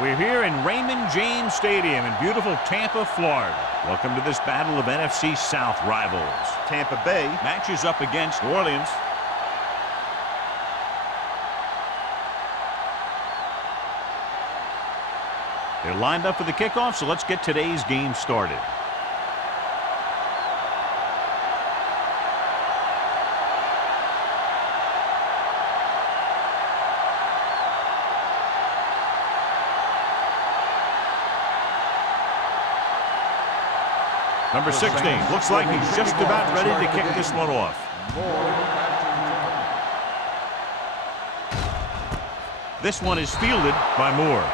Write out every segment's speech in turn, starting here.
We're here in Raymond James Stadium in beautiful Tampa, Florida. Welcome to this battle of NFC South rivals. Tampa Bay matches up against New Orleans. They're lined up for the kickoff, so let's get today's game started. Number 16 looks like he's just about ready to kick this one off. This one is fielded by Moore.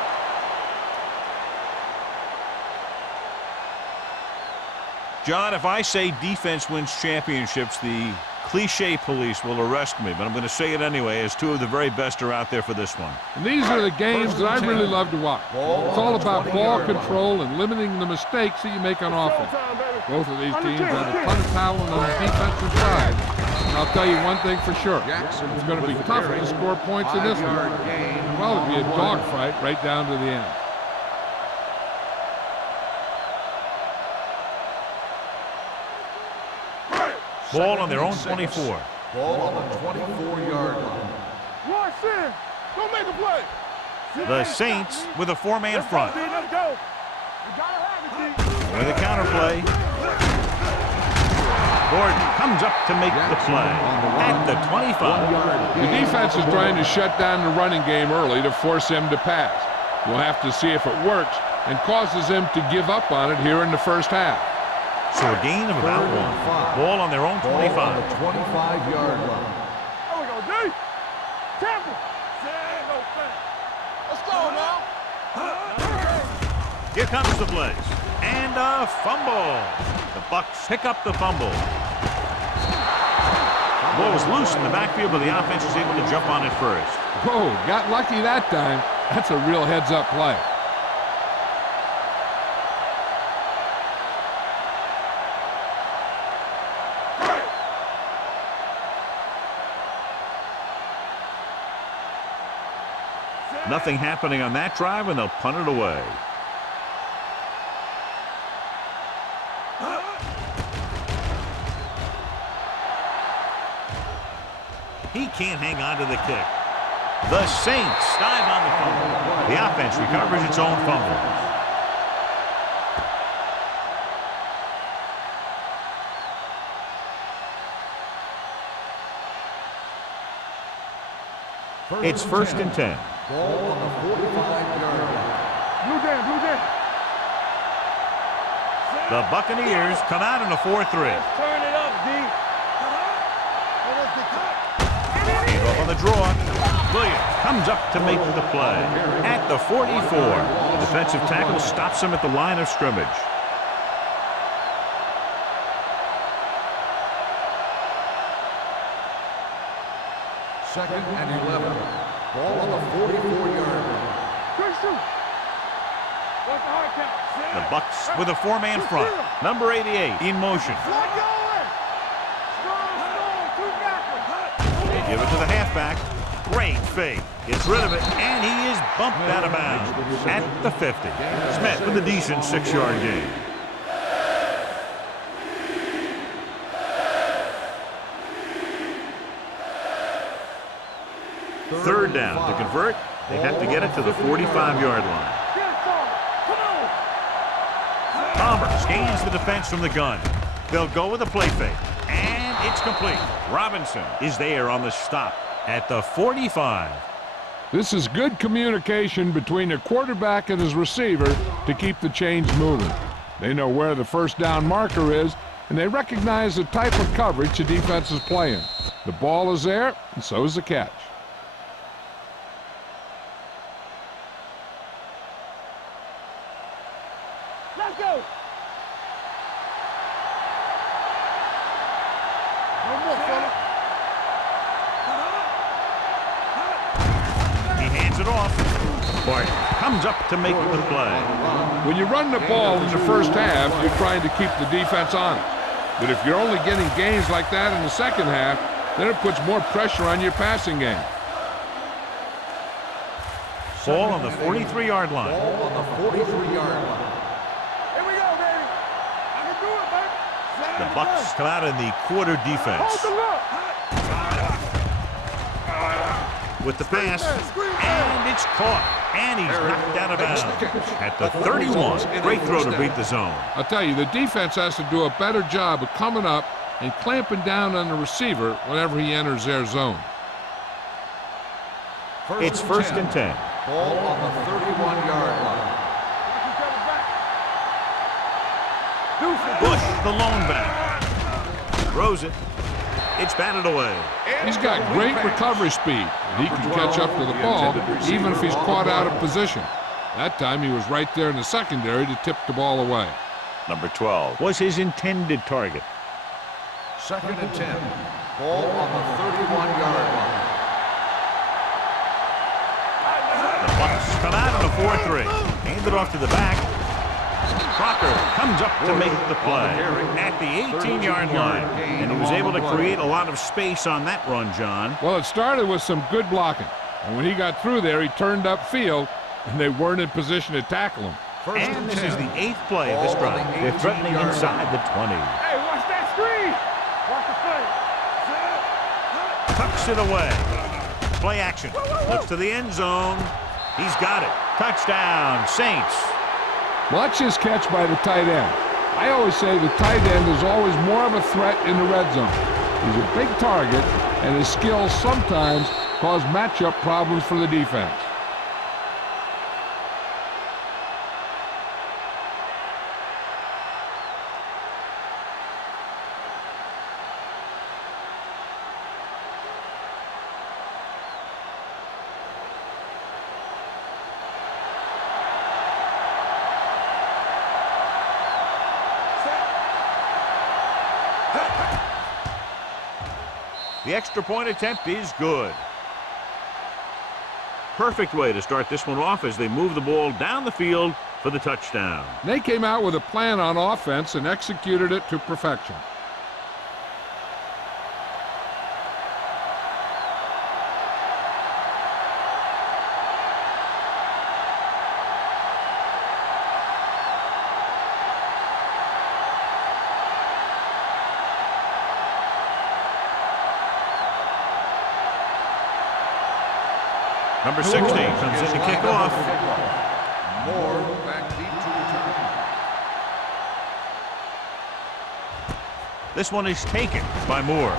John, if I say defense wins championships, the cliche police will arrest me, but I'm going to say it anyway, as two of the very best are out there for this one. And these are the games that I really love to watch. It's all about ball control and limiting the mistakes that you make on offense. Both of these teams have a ton of talent on the defensive side. And I'll tell you one thing for sure. It's going to be tougher to score points in this one. Well, it'll be a dogfight right down to the end. Ball on their own 24. Ball on the 24-yard line. Watch in. Don't make a play. The Saints with a four-man front. Let's go. You gotta have it, with a counterplay. Gordon comes up to make the play at the 25. The defense is trying to shut down the running game early to force him to pass. We'll have to see if it works and causes him to give up on it here in the first half. So a gain of about one. Ball on their own 25. Ball on the 25-yard line. There we go, D. Tampa. Let's go now. Here comes the blitz. And a fumble. The Bucs pick up the fumble. The ball was loose in the backfield, but the offense was able to jump on it first. Whoa, got lucky that time. That's a real heads-up play. Nothing happening on that drive, and they'll punt it away. He can't hang on to the kick. The Saints dive on the fumble. The offense recovers its own fumble. It's first and 10. Ball on the 45-yard line. Blue down. The Buccaneers come out in a 4-3. Turn it up, D. Hand off on the draw. Williams comes up to make the play at the 44. The defensive tackle stops him at the line of scrimmage. Second and 11. Ball on the 44-yard line. The Bucs with a four-man front. Number 88 in motion. They give it to the halfback. Great fake. Gets rid of it, and he is bumped out of bounds at the 50. Smith with a decent 6-yard gain. Third down. To convert, they have to get it to the 45-yard line. Palmer scans the defense from the gun. They'll go with a play fake, and it's complete. Robinson is there on the stop at the 45. This is good communication between the quarterback and his receiver to keep the chains moving. They know where the first down marker is, and they recognize the type of coverage the defense is playing. The ball is there, and so is the catch. Let's go. One more, fella. He hands it off. Barton comes up to make the play. When you run the ball in the first half, you're trying to keep the defense on it. But if you're only getting gains like that in the second half, then it puts more pressure on your passing game. Ball on the 43-yard line. Ball on the 43-yard line. Here we go, baby. I can do it, baby. The Bucks come out in the quarter defense. Hold the look. With the pass, and it's caught. And he's knocked out of bounds at the 31. Great throw to beat the zone. I'll tell you, the defense has to do a better job of coming up and clamping down on the receiver whenever he enters their zone. It's first and 10. Ball on the 31-yard line. Bush, the lone back. Throws it. It's batted away. He's got great recovery speed, and he can catch up to the ball even if he's caught out of position. That time he was right there in the secondary to tip the ball away. Number 12 was his intended target. Second and 10. Ball on the 31-yard line. The Bucks come out in a 4-3. Hand it off to the back. Crocker comes up to make the play at the 18-yard line. And he was able to create a lot of space on that run, John. Well, it started with some good blocking. And when he got through there, he turned upfield, and they weren't in position to tackle him. And this is the 8th play of this drive. They're threatening inside the 20. Hey, watch that screen. Watch the play. Tucks it away. Play action. Looks to the end zone. He's got it. Touchdown, Saints. Watch his catch by the tight end. I always say the tight end is always more of a threat in the red zone. He's a big target, and his skills sometimes cause matchup problems for the defense. The extra point attempt is good. Perfect way to start this one off as they move the ball down the field for the touchdown. They came out with a plan on offense and executed it to perfection. Number 60 comes in to kick off. Moore back deep to return. This one is taken by Moore.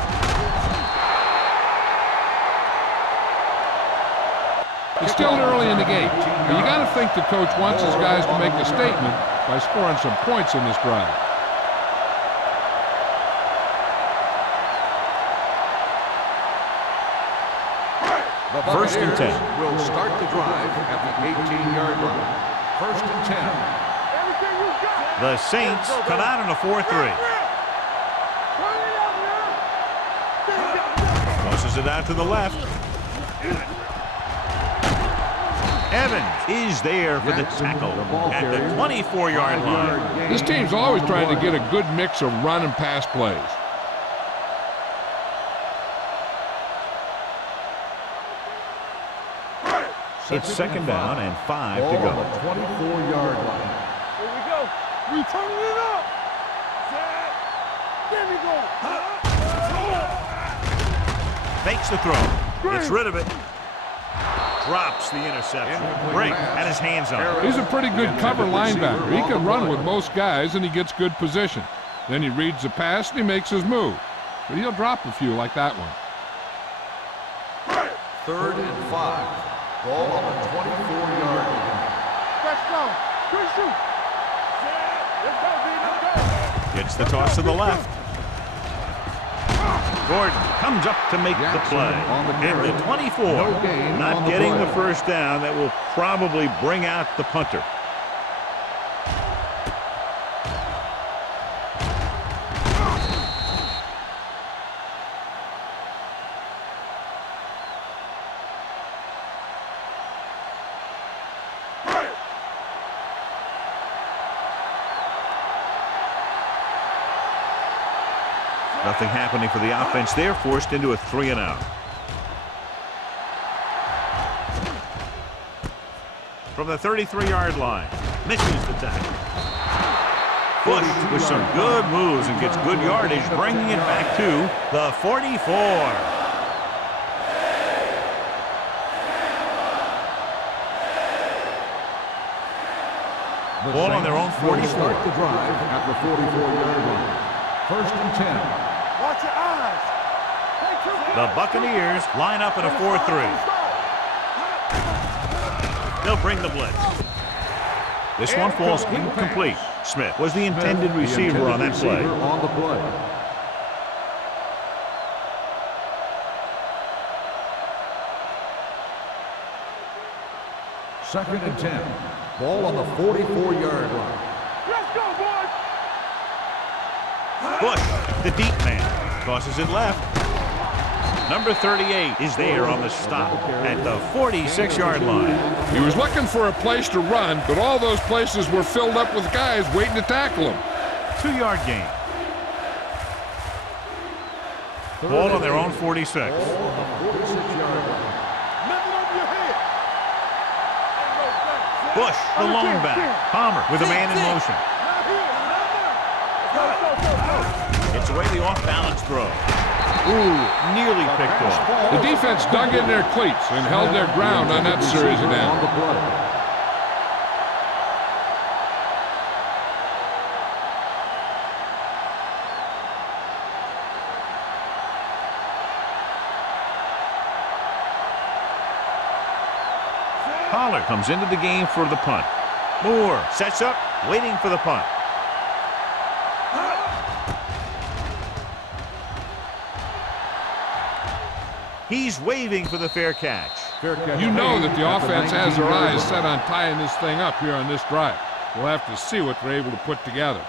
It's still early in the game, but you got to think the coach wants his guys to make a statement by scoring some points in this drive. The First and 10. Will start the drive at the 18-yard line. First and 10. Everything you got. The Saints come out in a 4-3. Tosses it out to the left. Evans is there for the tackle at the 24-yard line. This team's always trying to get a good mix of run and pass plays. It's second down and 5 to go. 24-yard line. Here we go. We turning it up. There we go. Fakes the throw. Gets rid of it. Drops the interception. Brake had his hands on it. He's a pretty good cover linebacker. He can run with most guys, and he gets good position. Then he reads the pass, and he makes his move. But he'll drop a few like that one. Third and 5. Ball on the 24-yard line. Let's go. Good shoot. Let's go, B. Let's go. Gets the toss to the left. Gordon comes up to make the play. At the 24. Not getting the first down. That will probably bring out the punter. Nothing happening for the offense. They're forced into a 3-and-out. from the 33-yard line. Misses the tackle. Bush with some good moves and gets good yardage, bringing it back to the 44. Ball on their own 44. Start the drive at the 44-yard line. 1st and 10. Watch your eyes. The Buccaneers line up in a 4-3. They'll bring the blitz. This one falls incomplete. Smith was the intended receiver on that play. On the play. Second and 10. Ball on the 44-yard line. Let's go, boys. Bush, the deep man, tosses it left. Number 38 is there on the stop at the 46-yard line. He was looking for a place to run, but all those places were filled up with guys waiting to tackle him. 2-yard gain. Ball on their own 46. Ball on the 46-yard line. Nothing over your head. Bush, the lone back. Palmer with a man in motion. Gets away the off-balance throw. Ooh, nearly picked off. The defense dug in their cleats and held their ground on that series of downs. Pollard comes into the game for the punt. Moore sets up, waiting for the punt. He's waving for the fair catch. You know that the offense has their eyes set on tying this thing up here on this drive. We'll have to see what they're able to put together.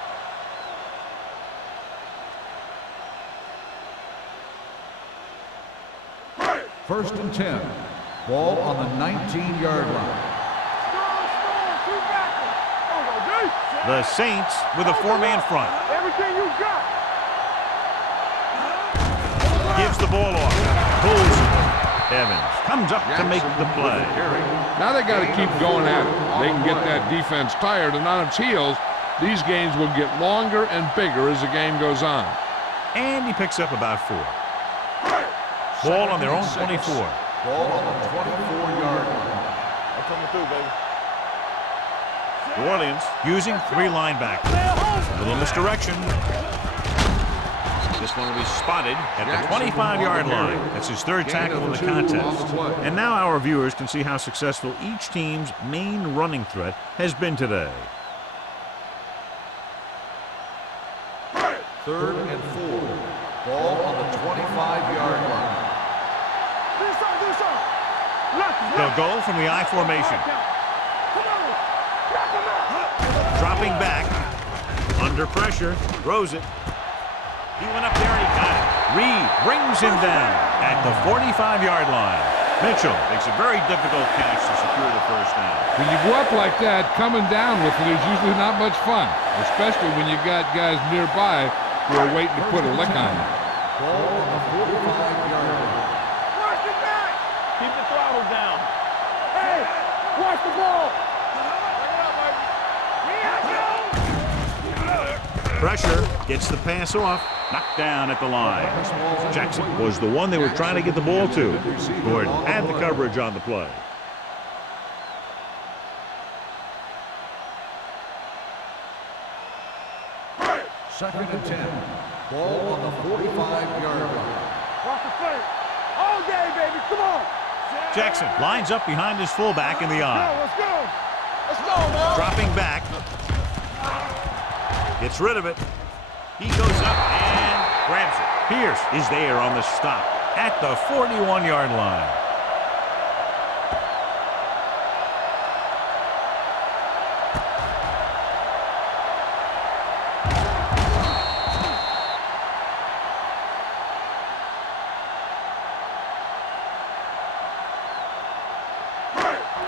First and 10. Ball on the 19-yard line. The Saints with a 4-man front. Everything you got. Gives the ball off. Pulls it. Evans comes up to make the play. Now they got to keep going at it. They can get that defense tired and on its heels. These games will get longer and bigger as the game goes on. And he picks up about 4. Ball on their own 24. Ball on the 24-yard line. I'm coming through, baby. New Orleans using 3 linebackers. A little misdirection. This one will be spotted at the 25-yard line. That's his 3rd tackle in the contest. And now our viewers can see how successful each team's main running threat has been today. 3rd and 4. Ball on the 25-yard line. They'll go from the I formation. Dropping back. Under pressure. Throws it. He went up there and he got it. Reed brings him down at the 45-yard line. Mitchell makes a very difficult catch to secure the 1st down. When you go up like that, coming down with it is usually not much fun, especially when you got guys nearby who are waiting to put a lick on you. Ball on the 45-yard line. Watch the back. Keep the throttle down. Hey, watch the ball. Pressure gets the pass off. Knocked down at the line. Jackson was the one they were trying to get the ball to. Gordon had the coverage on the play. Second and 10. Ball on the 45-yard line. Watch the play. All day, baby. Come on. Jackson lines up behind his fullback in the eye. Let's go. Let's go, man. Dropping back. Gets rid of it. He goes up and grabs it. Pierce is there on the stop at the 41-yard line.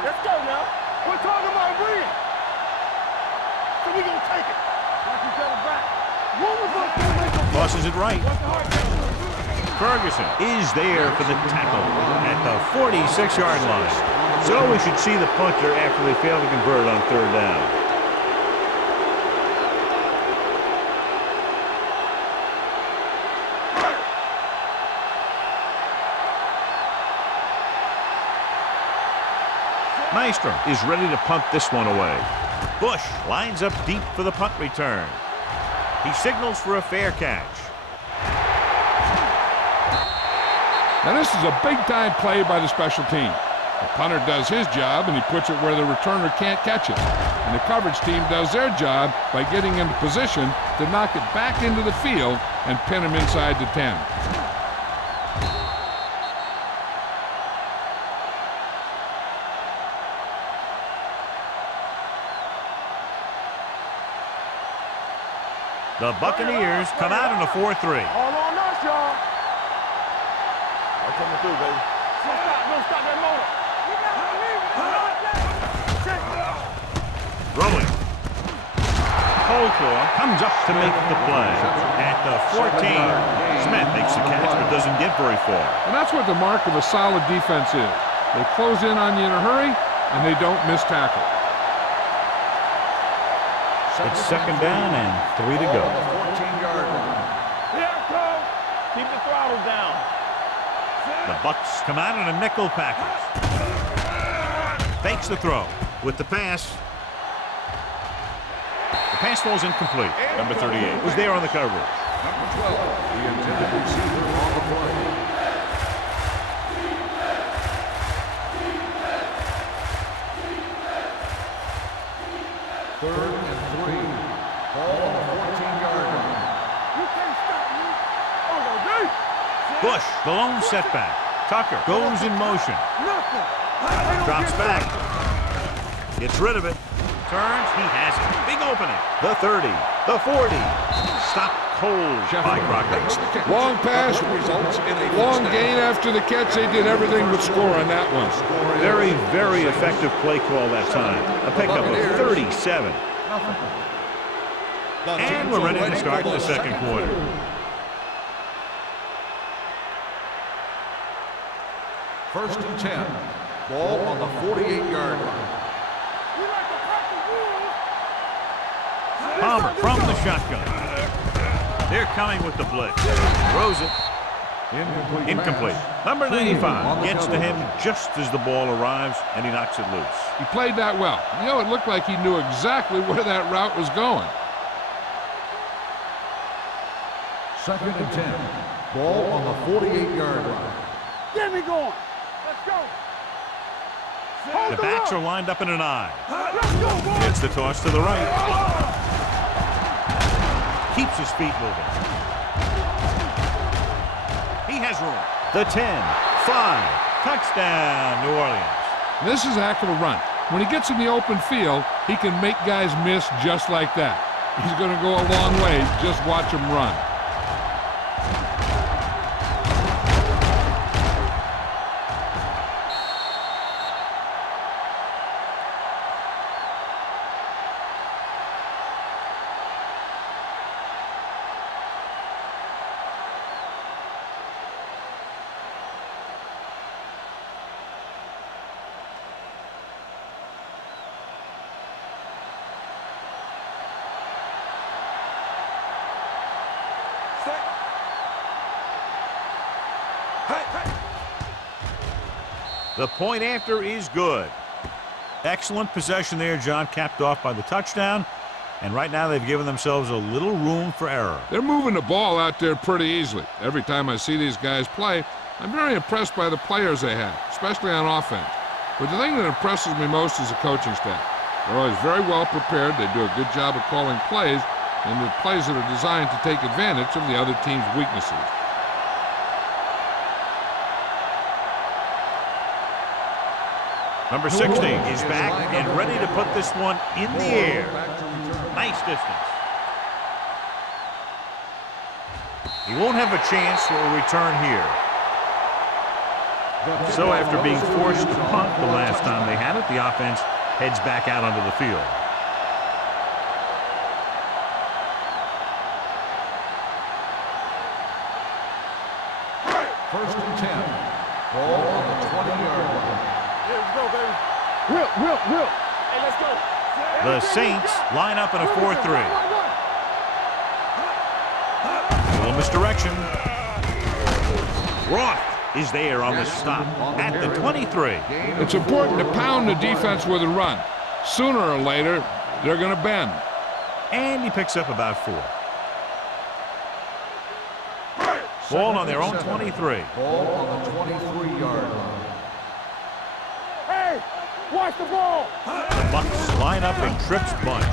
Let's go now. We're talking about winning. So we're going to take it. Watch each other back. Tosses it right. Ferguson is there for the tackle at the 46-yard line. So we should see the punter after they fail to convert on third down. Nystrom is ready to punt this one away. Bush lines up deep for the punt return. He signals for a fair catch. Now this is a big-time play by the special team. The punter does his job, and he puts it where the returner can't catch it. And the coverage team does their job by getting into position to knock it back into the field and pin him inside the 10. The Buccaneers come out in a 4-3. All on us, y'all. I'm coming through, baby. Don't stop that motor. Rolling. Coldclaw comes up to make the play. At the 14, Smith makes the catch but doesn't get very far. And that's what the mark of a solid defense is. They close in on you in a hurry, and they don't miss tackle. It's second down and 3 to go. 14-yard line. Here it comes. Keep the throttle down. The Bucs come out in a nickel package. Fakes the throw with the pass. The pass falls incomplete. Number 38 was there on the coverage. Number 12, the intended receiver on the play. Third and 3. Ball on the 14-yard line. You can't stop me. Oh, no, dude. Bush, the lone setback. Tucker goes in motion. Nothing. Drops back. Gets rid of it. Turns. He has it. Big opening. The 30. The 40. Stopped cold by Crocker. Long pass, results in a long gain after the catch. They did everything but score on that one. Very, very effective play call that time. A pickup of 37. And we're ready to start the second quarter. First and 10. Ball on the 48-yard line. We like to crack the rules. Palmer from the shotgun. They're coming with the blitz. Throws it. Incomplete. Number 95 gets to him just as the ball arrives, and he knocks it loose. He played that well. You know, it looked like he knew exactly where that route was going. Second and 10. Ball on the 48-yard line. Get me going. Let's go. The backs are lined up in an eye. Let's go, boys. Gets the toss to the right. Keeps his feet moving. He has room. The 10, 5, touchdown, New Orleans. This is a heck of a run. When he gets in the open field, he can make guys miss just like that. He's going to go a long way. Just watch him run. The point after is good. Excellent possession there, John, capped off by the touchdown. And right now they've given themselves a little room for error. They're moving the ball out there pretty easily. Every time I see these guys play, I'm very impressed by the players they have, especially on offense. But the thing that impresses me most is the coaching staff. They're always very well prepared. They do a good job of calling plays, and the plays that are designed to take advantage of the other team's weaknesses. Number 16 is back and ready to put this one in the air. Nice distance. He won't have a chance for a return here. So after being forced to punt the last time they had it, the offense heads back out onto the field. 20-yard line. Yeah, let's go, baby. Will. Hey, let's go. The Saints line up in a 4-3. A little misdirection. Roth is there on the stop at the 23. It's important to pound the defense with a run. Sooner or later, they're going to bend. And he picks up about 4. Ball on their own 23. Ball on the 23-yard line. Hey, watch the ball. The Bucs line up in trips bunch.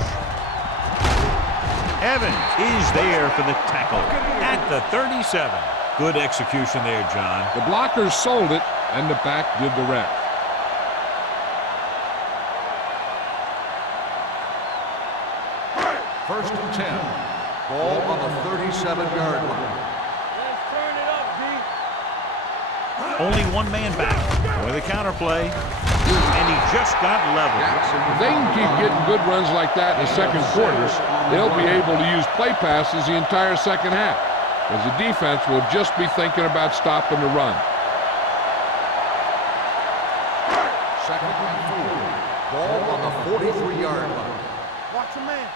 Evans is there for the tackle at the 37. Good execution there, John. The blockers sold it, and the back did the rest. First and 10. Ball on the 37-yard line. Let's turn it up, D. Only one man back. With a counterplay. And he just got leveled. If they can keep getting good runs like that in the second quarter, they'll be able to use play passes the entire second half, because the defense will just be thinking about stopping the run. Second and 4. Ball on the 43-yard line. Watch the man.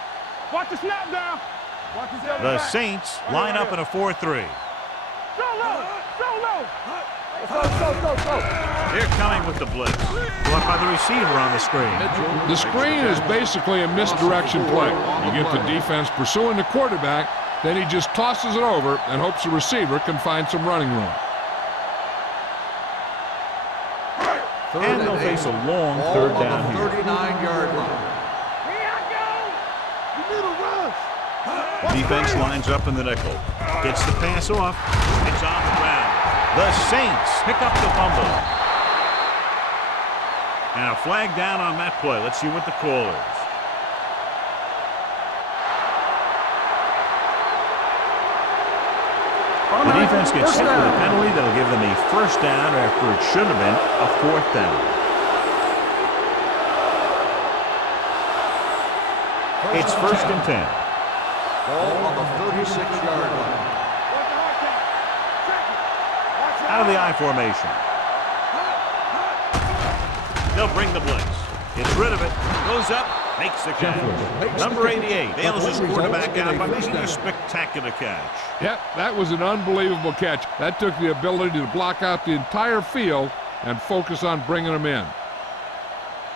Watch the snap down. Watch his other The back. Saints line up in a 4-3. So low. Go. They're coming with the blitz. Blocked by the receiver on the screen. The screen is basically a misdirection play. You get the defense pursuing the quarterback, then he just tosses it over and hopes the receiver can find some running room. And they'll face a long Ball third on down the here. 39-yard line. Here I go. You need a rush. Defense lines up in the nickel. Gets the pass off. It's on the ground. The Saints pick up the fumble. And a flag down on that play. Let's see what the call is. The defense gets hit with a penalty that'll give them a first down after it should have been a 4th down. It's first and 10. Ball on the 36-yard line. Watch the hard count. Check it. Watch it. Out of the I formation. They'll bring the blitz. Gets rid of it. Goes up. Makes the catch. Number 88 bails his quarterback out by making a spectacular catch. Yep, that was an unbelievable catch. That took the ability to block out the entire field and focus on bringing them in.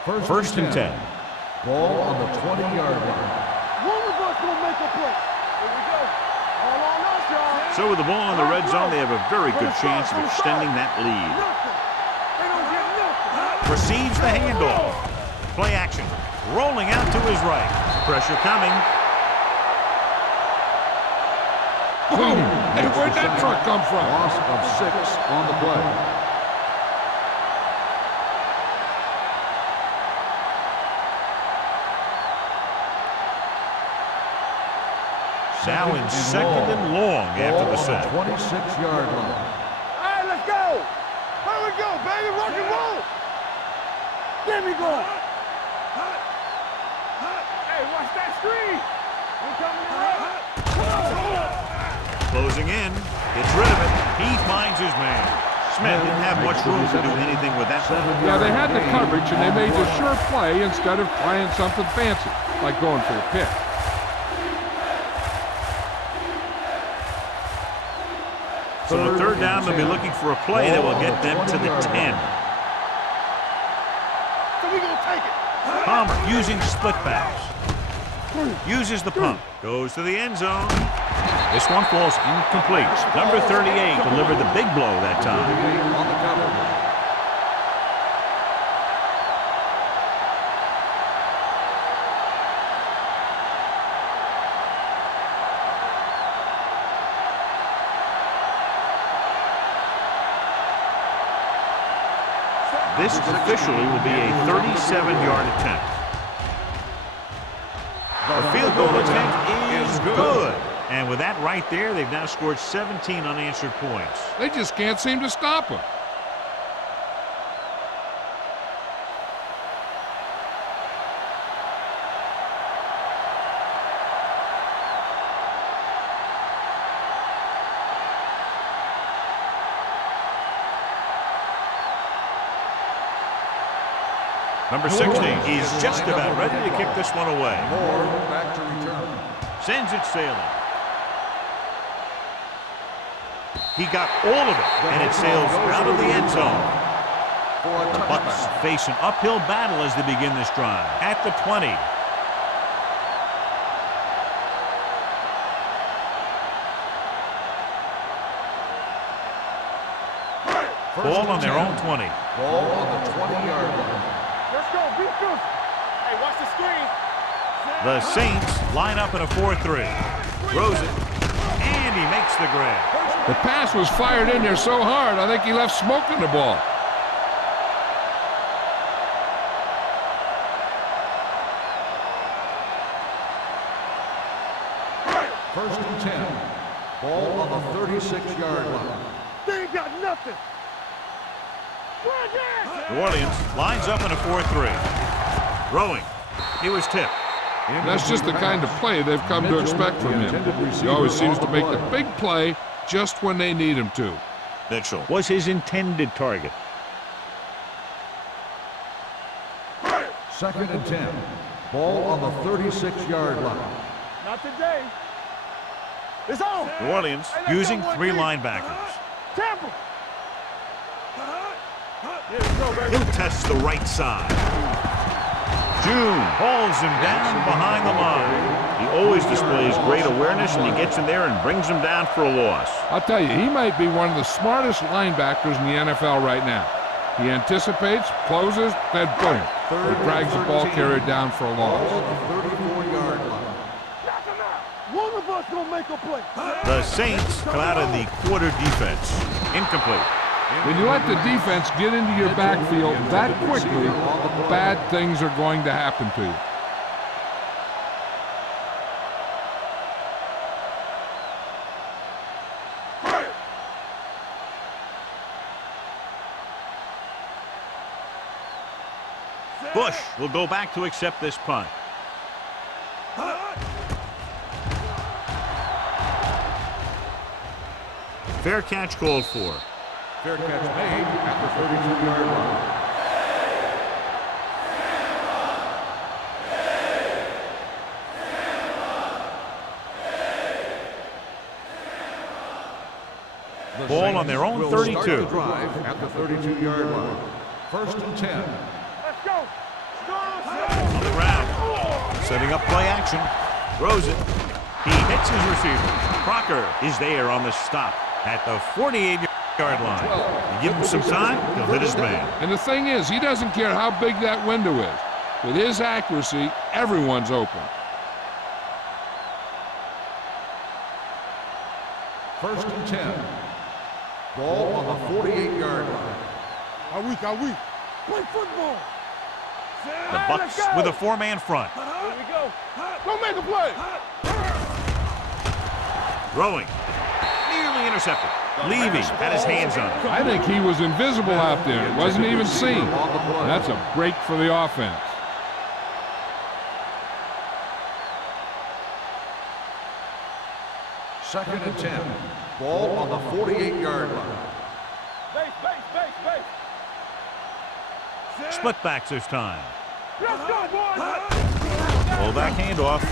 First and 10. Ball on the 20-yard line. One of us will make a play. Here we go. All on us, y'all. So with the ball in the red zone, they have a very good chance of extending that lead. Nothing. They don't get nothing. Receives the handoff. Play action. Rolling out to his right. Pressure coming. Boom! Hey, where'd that truck come from? Loss of 6 on the play. Now in second and long after the set. 26-yard line. All right, let's go. Here we go, baby. Rock and roll. There we go. Hey, watch that screen. We coming in right. Closing in. Gets rid of it. He finds his man. Smith didn't have much room to do anything with that one. Yeah, they had the coverage, and they made the sure play instead of trying something fancy, like going for a pick. So the third down, they'll be looking for a play that will get them to the 10. So we gonna take it. Palmer using split pass. Uses the pump. Goes to the end zone. This one falls incomplete. Number 38 delivered the big blow that time. On the cover. This officially will be a 37-yard attempt. The field goal attempt is good. And with that right there, they've now scored 17 unanswered points. They just can't seem to stop him. Number 60, he's just about ready to kick this one away. Moore back to return. Sends it sailing. He got all of it, and it sails out of the end zone. The Bucks face an uphill battle as they begin this drive. At the 20. Ball on their own 20. Ball on the 20-yard line. Let's go. Be good. Hey, watch the screen. The Saints line up in a 4-3. Throws it, and he makes the grab. The pass was fired in there so hard, I think he left smoke in the ball. First and 10. Ball on the 36-yard line. They ain't got nothing. New Orleans lines up in a 4-3. Throwing. He was tipped. That's just the kind of play they've come to expect from him. He always seems to make the big play just when they need him to. Mitchell was his intended target. Second and 10. Ball on the 36-yard line. Not today. It's on. New Orleans using 3 linebackers. Tampa. He'll test the right side. June hauls him down behind the line. He always displays great awareness, and he gets in there and brings him down for a loss. I'll tell you, he might be one of the smartest linebackers in the NFL right now. He anticipates, closes, then boom. He drags the ball carrier down for a loss. Ball on the 34-yard line. Knock him out. One of us gonna make a play. The Saints come out of the quarter defense. Incomplete. When you let the defense get into your backfield that quickly, bad things are going to happen to you. Bush will go back to accept this punt. Fair catch called for. Fair catch made at the 32-yard line. Ball on their own 32. Start the drive at the 32-yard line. First and 10. Let's go. On the ground. Setting up play action. Throws it. He hits his receiver. Crocker is there on the stop at the 48-yard line. You give him some time, he'll hit his man. And the thing is, he doesn't care how big that window is. With his accuracy, everyone's open. First and 10. Ball on the 48-yard line. Are we? Play football. The Bucks with a 4-man front. Here we go. Go make a play. Throwing. Nearly intercepted. Levy had his hands on it. I think he was invisible out there. Wasn't even seen. That's a break for the offense. Second and 10. Ball on the 48-yard line. Base. Split backs this time. Let's go, boys. Pull back handoff.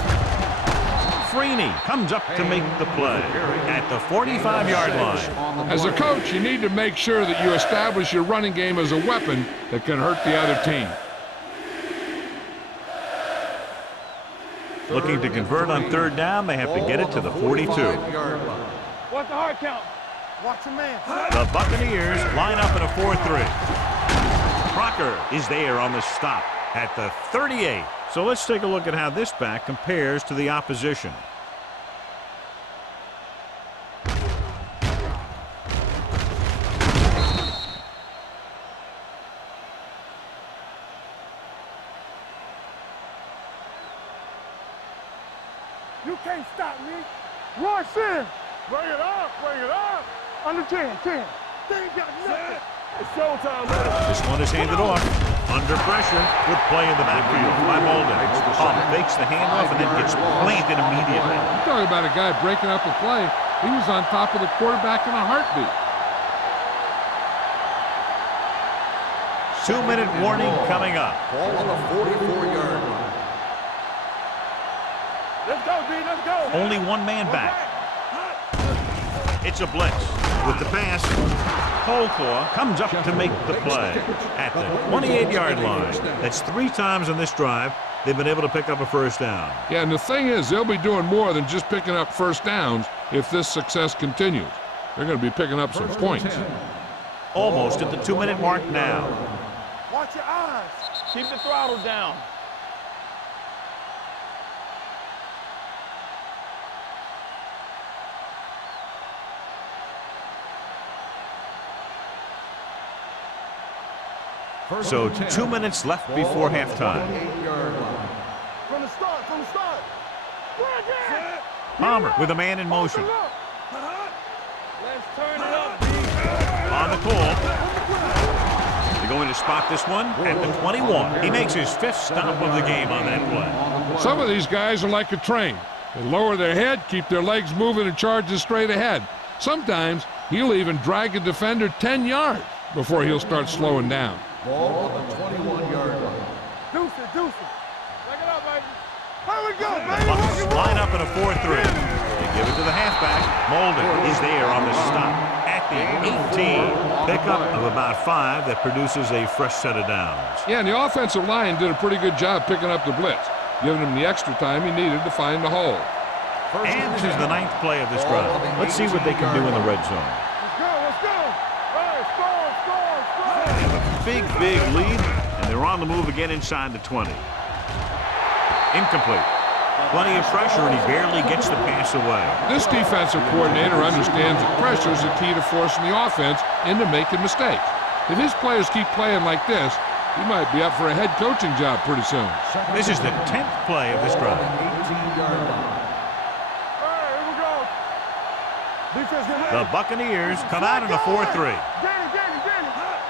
Freeney comes up to make the play at the 45-yard line. As a coach, you need to make sure that you establish your running game as a weapon that can hurt the other team. Looking to convert on third down, they have to get it to the 42. Watch the hard count. Watch your man. The Buccaneers line up in a 4-3. Crocker is there on the stop at the 38. So let's take a look at how this back compares to the opposition. You can't stop me. Rush in. Bring it up. Under 10. They ain't got nothing. It's showtime, man. This one is handed off. Under pressure. Good play in the backfield by Molden. Fakes the handoff and then gets planted immediately. You're talking about a guy breaking up a play. He was on top of the quarterback in a heartbeat. 2-minute warning coming up. Ball on the 44-yard line. Let's go, B, let's go. Only one man back. It's a blitz. With the pass, Coleclaw comes up to make the play at the 28-yard line. That's 3 times on this drive they've been able to pick up a first down. Yeah, and the thing is, they'll be doing more than just picking up first downs if this success continues. They're going to be picking up some points. Almost at the 2-minute mark now. Watch your eyes. Keep the throttle down. So 2 minutes left before halftime. From the start, from the start. Palmer with a man in motion. Let's turn it up, B. On the call. They're going to spot this one at the 21. He makes his 5th stop of the game on that play. Some of these guys are like a train. They lower their head, keep their legs moving, and charge straight ahead. Sometimes he'll even drag a defender 10 yards before he'll start slowing down. Ball on the 21-yard line. Deuce it, deuce it. Pick it up, baby. Here we go, The baby. Bucks line up in a 4-3. They give it to the halfback. Molden is there on the stop at the 18. Pickup of about 5 that produces a fresh set of downs. Yeah, and the offensive line did a pretty good job picking up the blitz, giving him the extra time he needed to find the hole. And this is the 9th play of this drive. Let's see what they can do in the red zone. Let's go, let's go. Hey, score, score, score. They have a big lead, and they're on the move again inside the 20. Incomplete. Plenty of pressure, and he barely gets the pass away. This defensive coordinator understands that pressure is the key to forcing the offense into making mistakes. If his players keep playing like this, he might be up for a head coaching job pretty soon. This is the 10th play of this drive. 18-yard line. Hey, here we go. Defense, get ready. The Buccaneers come out in a 4-3. Danny.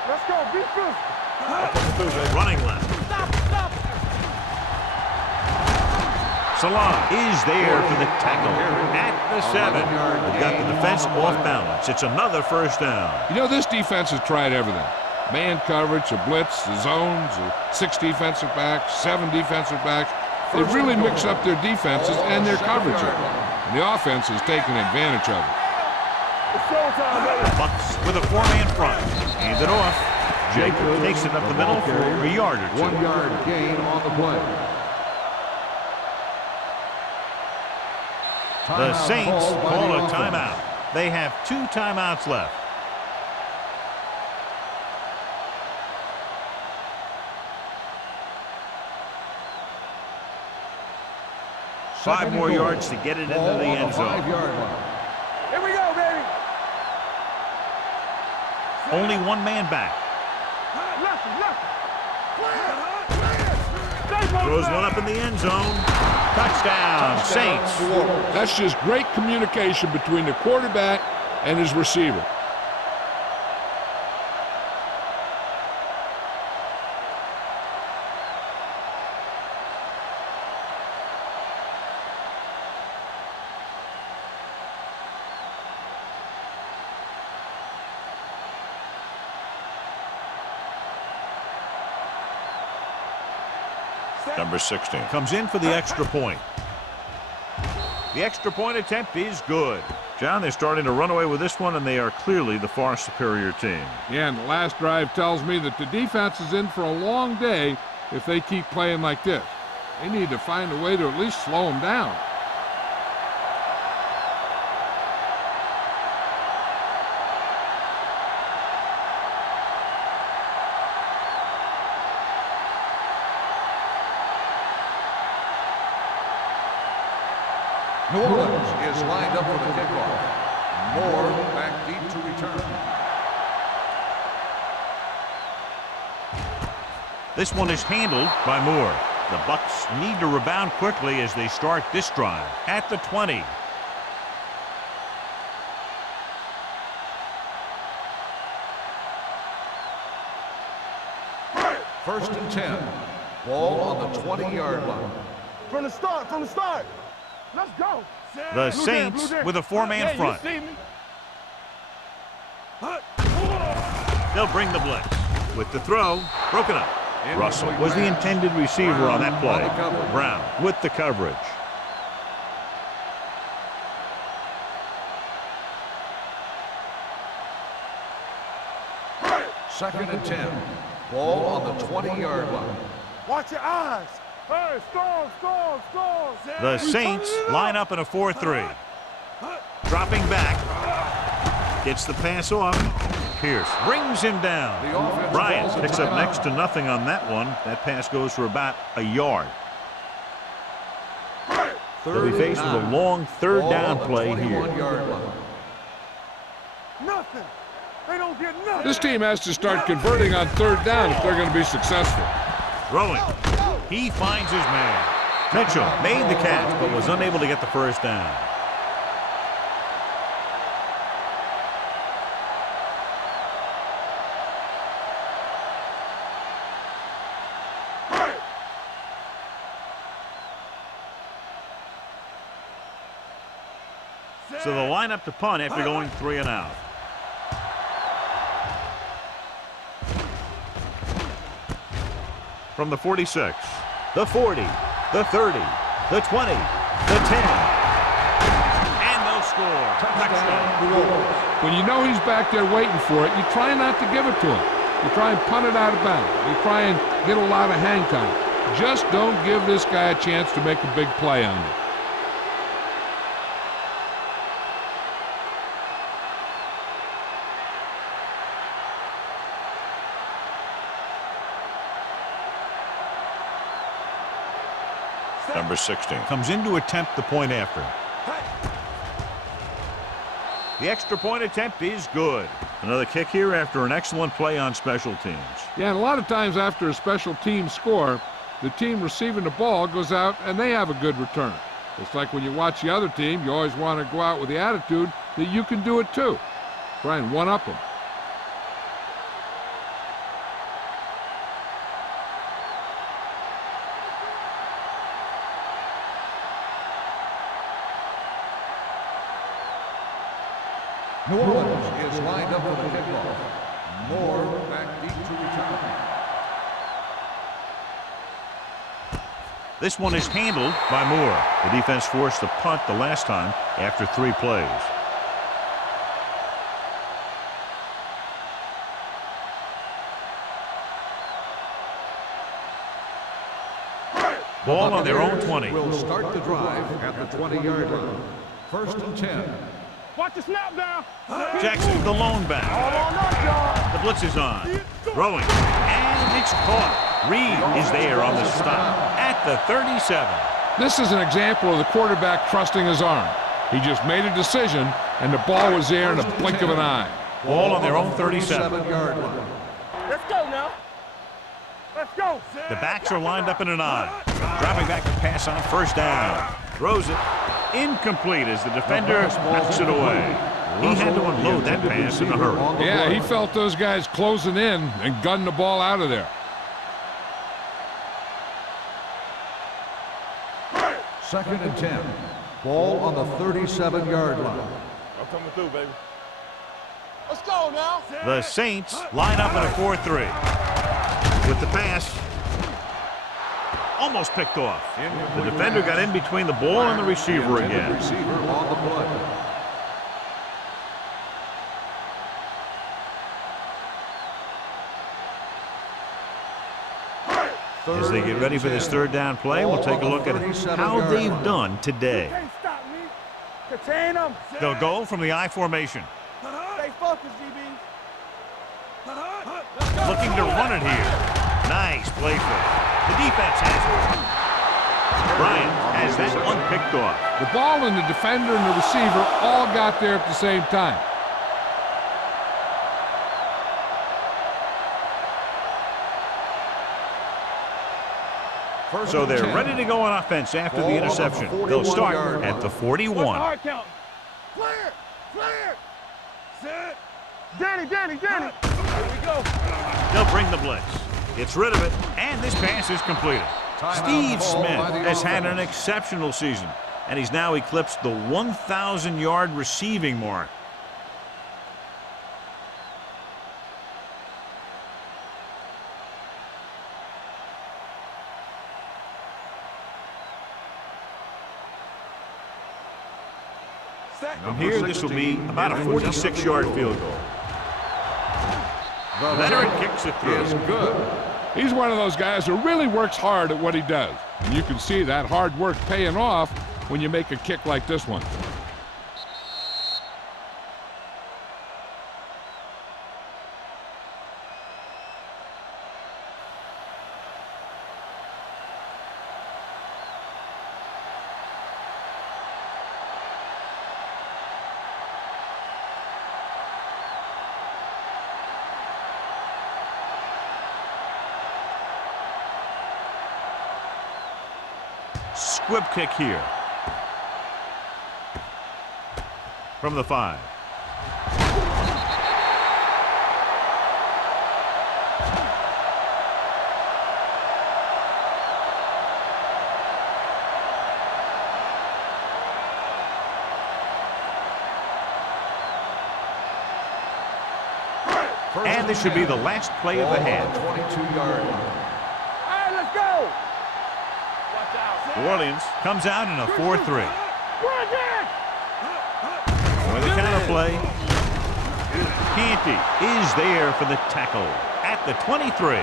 Let's go, be physical. Running left. Salah is there for the tackle at the 7. They've got the defense off balance. It's another first down. You know, this defense has tried everything. Man coverage, a blitz, the zones, 6 defensive backs, 7 defensive backs. They've really mixed up their defenses and their coverages. And the offense has taken advantage of it. It's showtime, baby. Bucks with a 4-man front. Hand it off. Jacob takes it up the middle for a yard or 2. 1-yard gain on the play. The Saints call a timeout. They have 2 timeouts left. Five more yards to get it into the end zone. 5-yard line. Here we go, baby. Only one man back. Throws one up in the end zone. Touchdown, Saints. That's just great communication between the quarterback and his receiver. Number 16 comes in for the extra point. The extra point attempt is good. John, they're starting to run away with this one, and they are clearly the far superior team. Yeah, and the last drive tells me that the defense is in for a long day if they keep playing like this. They need to find a way to at least slow them down. New Orleans is lined up for the kickoff. Moore back deep to return. This one is handled by Moore. The Bucks need to rebound quickly as they start this drive at the 20. First and 10. Ball on the 20-yard line. From the start. Let's go. The Saints with a 4-man Yeah, front. you see me. They'll bring the blitz. with the throw, broken up. Russell was the intended receiver on that play. Brown with the coverage. Second and 10. Ball on the 20-yard line. Watch your eyes. Hey, score. The Saints line up in a 4-3. Dropping back. Gets the pass off. Pierce brings him down. Bryant picks up next to nothing on that one. That pass goes for about a yard. They'll be faced with a long third down play here. Nothing. They don't get nothing. This team has to start converting on third down if they're going to be successful. Throwing. He finds his man. Mitchell made the catch but was unable to get the first down. So they'll line up to punt after going 3 and out. From the 46, the 40, the 30, the 20, the 10. And they'll score. Touchdown. When you know he's back there waiting for it, you try not to give it to him. You try and punt it out of bounds. You try and get a lot of hang time. Just don't give this guy a chance to make a big play on you. Number 16 comes in to attempt the point after. The extra point attempt is good. Another kick here after an excellent play on special teams. Yeah, and a lot of times after a special team score, the team receiving the ball goes out and they have a good return. It's like when you watch the other team, you always want to go out with the attitude that you can do it too. Try and one-up them. New Orleans is lined up for the kickoff. Moore back deep to return. This one is handled by Moore. The defense forced a punt the last time after 3 plays. Ball on their own 20. Will start the drive at the 20-yard line. First and 10. Watch the snap down. Jackson, the lone back. The blitz is on. Throwing. And it's caught. Reed is there on the stop at the 37. This is an example of the quarterback trusting his arm. He just made a decision, and the ball was there in a blink of an eye. Ball on their own 37-yard line. Let's go now. Let's go. The backs are lined up in an I. Dropping back to pass on first down. Throws it. Incomplete as the defender knocks it away. He had to unload that pass in a hurry. Yeah, he felt those guys closing in and gunned the ball out of there. Second and 10. Ball on the 37-yard line. I'm coming through, baby. Let's go now. The Saints line up in a 4-3. With the pass. Almost picked off. The defender got in between the ball and the receiver again. Receiver on the play. As they get ready for this third down play, we'll take a look at how they've done today. Can't stop me. Contain them. They'll go from the I formation. Stay focused, GB. Looking to run it here. Nice play fake. The defense has it. Bryant has that one picked off. The ball and the defender and the receiver all got there at the same time. So they're ready to go on offense after the interception. They'll start at the 41. Hard count. Clear. Clear. Set. Danny. Here we go. They'll bring the blitz. Gets rid of it, and this pass is completed. Steve Smith has had an exceptional season, and he's now eclipsed the 1,000-yard receiving mark. From here, this will be about a 46-yard field goal. The veteran kicks it through. Is good. He's one of those guys who really works hard at what he does. And you can see that hard work paying off when you make a kick like this one. Squib kick here. From the 5. And this should be the last play of the half. 22-yard line. All right, let's go. New Orleans comes out in a 4-3. Run again. With a counter play, Canty is there for the tackle at the 23.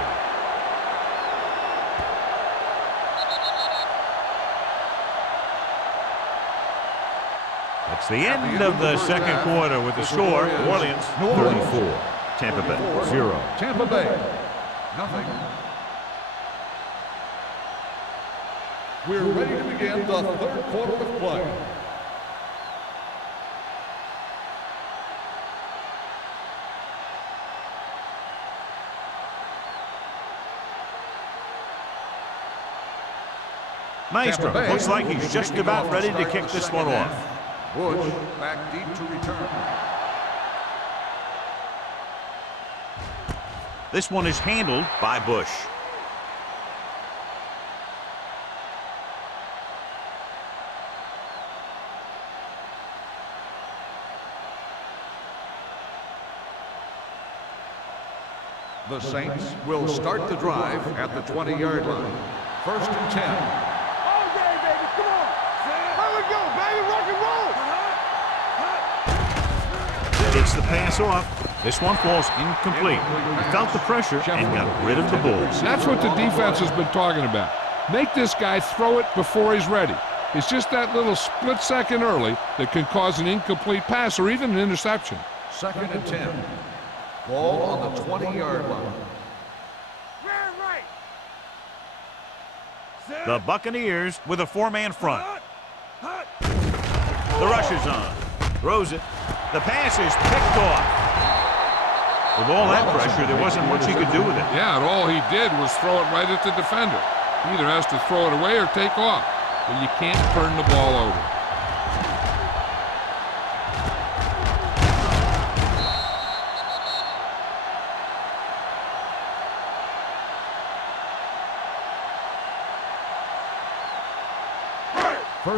That's the end of the second quarter with the score. New Orleans 34, Tampa Bay 0. Tampa Bay, nothing. We're ready to begin the third quarter of play. Maestro looks like he's just about ready to kick this one off. Bush back deep to return. This one is handled by Bush. The Saints will start the drive at the 20-yard line. 1st and 10. All day, baby. Come on. Here we go, baby. Rock and roll. Gets the pass off. This one falls incomplete. He felt the pressure and got rid of the ball. That's what the defense has been talking about. Make this guy throw it before he's ready. It's just that little split second early that can cause an incomplete pass or even an interception. 2nd and 10. Ball on the 20-yard line. Right. The Buccaneers with a 4-man front. The rush is on. Throws it. The pass is picked off. With all that pressure, there wasn't much he could do with it. Yeah, and all he did was throw it right at the defender. He either has to throw it away or take off. But you can't turn the ball over.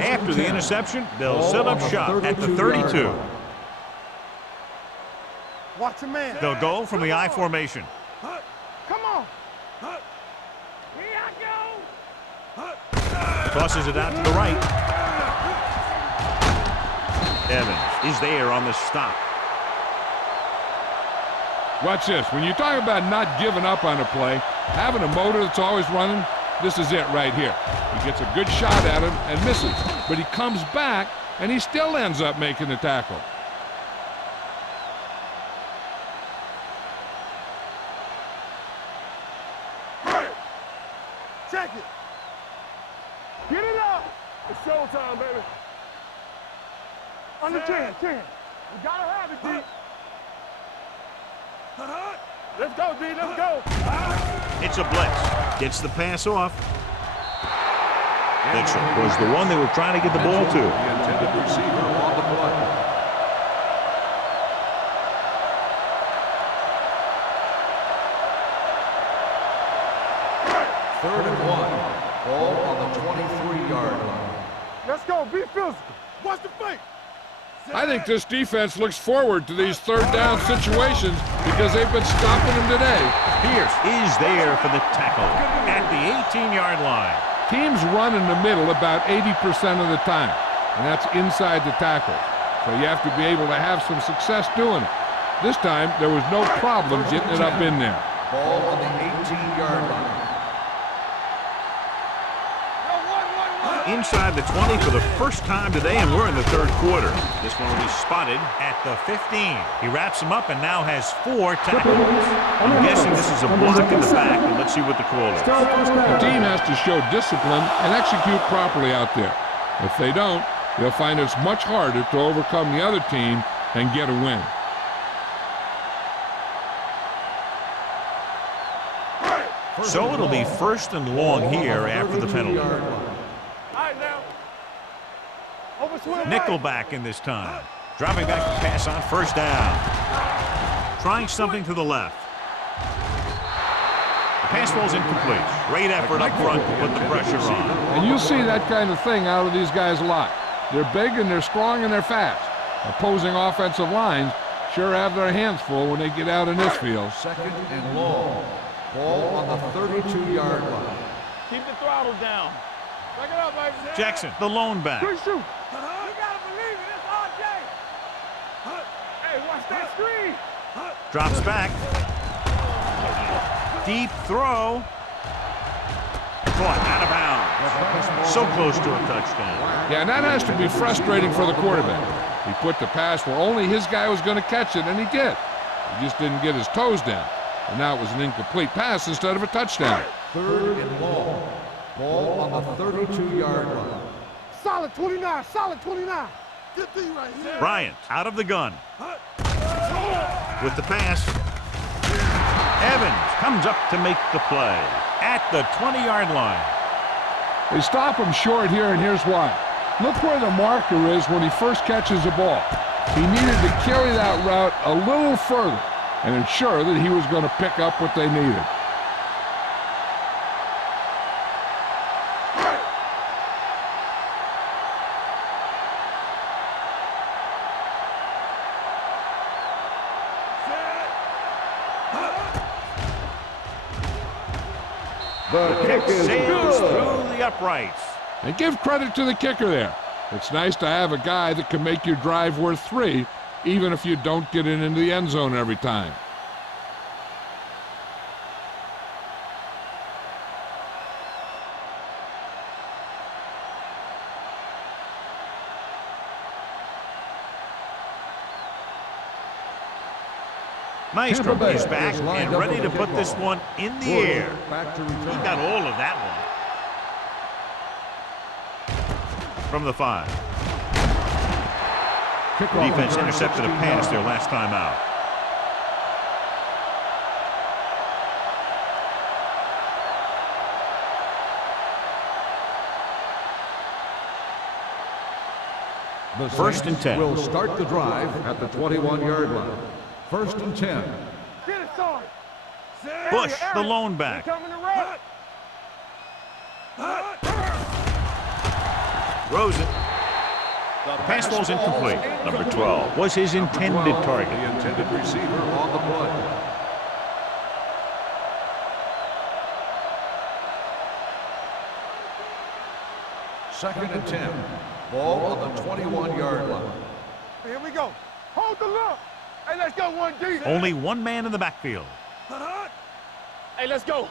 After the interception, they'll set up shop at the 32. Watch a man. They'll go from the I formation. Come on. Here I go. Tosses it out to the right. Evans is there on the stop. Watch this. When you talk about not giving up on a play, having a motor that's always running, this is it right here. He gets a good shot at him and misses. But he comes back, and he still ends up making the tackle. Check it. Get it up. It's showtime, baby. Under 10. We gotta have it, D. Let's go, D. Let's go. It's a blitz. Gets the pass off. Mitchell was the one they were trying to get the ball to. The intended receiver on the play. Third and 1. Ball on the 23-yard line. Let's go. Be physical. Watch the fake. I think this defense looks forward to these third down situations because they've been stopping them today. Pierce is there for the tackle at the 18-yard line. Teams run in the middle about 80% of the time, and that's inside the tackle. so you have to be able to have some success doing it. This time, there was no problem getting it up in there. Ball on the 18-yard line. Inside the 20 for the first time today, and we're in the third quarter. This one will be spotted at the 15. He wraps him up and now has 4 tackles. I'm guessing this is a block in the back, and let's see what the call is. The team has to show discipline and execute properly out there. If they don't, they'll find it's much harder to overcome the other team and get a win. So it'll be first and long here after the penalty. Nickelback in this time. Dropping back to pass on first down. Trying something to the left. The pass ball's incomplete. Great effort up front to put the pressure on. And you'll see that kind of thing out of these guys a lot. They're big and they're strong and they're fast. Opposing offensive lines sure have their hands full when they get out in this field. Second and long. Ball on the 32-yard line. Keep the throttle down. Back it up, baby. Jackson, the lone back. Good shoot. You gotta believe it. It's RJ. Hey, watch that screen. Drops back. Deep throw. Caught out of bounds. So close to a touchdown. Yeah, and that has to be frustrating for the quarterback. He put the pass where only his guy was going to catch it, and he did. He just didn't get his toes down. And now it was an incomplete pass instead of a touchdown. Third and long. Ball on the 32-yard line. Solid 29, solid 29. Get thee right here. Bryant out of the gun. With the pass. Evans comes up to make the play at the 20-yard line. They stop him short here, and here's why. Look where the marker is when he first catches the ball. He needed to carry that route a little further and ensure that he was going to pick up what they needed. The kick is Sails good. through the uprights. And give credit to the kicker there. It's nice to have a guy that can make your drive worth 3, even if you don't get it into the end zone every time. Maestro Tampa Bay is back is lined and up ready for to the put kickoff. this one in the Wood air. back to He return. got all of that one. From the 5. Kickoff Defense return intercepted a 69. pass their last time out. The First and Saints 10. will start the drive at the 21-yard line. First and 10. Get it, Sarge. Bush, the lone back. Coming to right. Throws it. The pass ball's incomplete. Number 12 was his intended 12, target. The intended receiver on the play. Second and 10. Ball on the 21-yard line. Here we go. Hold the look. Hey, let's go 1D. Only one man in the backfield. Hey, let's go.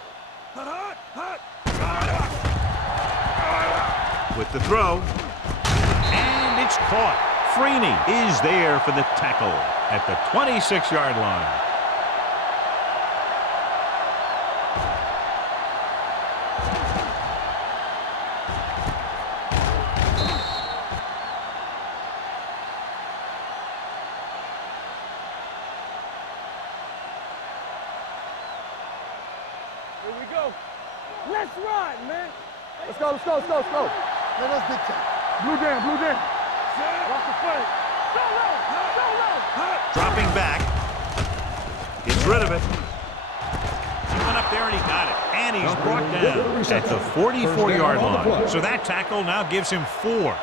With the throw. And it's caught. Freeney is there for the tackle at the 26-yard line. Here we go. Let's ride, man. Let's go, let's go, let's go, let's go. Man, that's big time. Blue down, blue down. Watch the play. Go low, go low. Dropping back. Gets rid of it. He went up there and he got it. And he's brought down at the 44-yard line. So that tackle now gives him 4.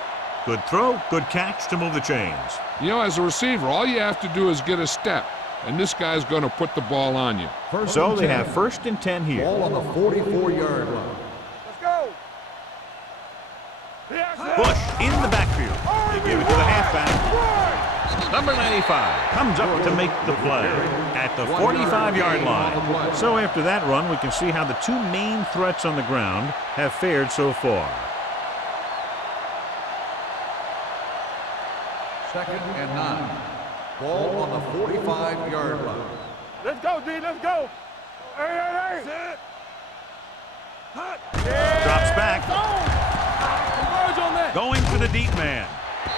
Good throw, good catch to move the chains. You know, as a receiver, all you have to do is get a step, and this guy's going to put the ball on you. First So and they 10. have first and 10 here. Ball on the 44-yard line. Let's go. Bush in the backfield. They give it to the halfback. Number 95 comes up to make the play at the 45-yard line. So after that run, we can see how the two main threats on the ground have fared so far. 2nd and 9. Ball on the 45-yard line. Let's go, D. Let's go. Hey. Set. Hot. Drops back. Converge on that. Going for the deep man.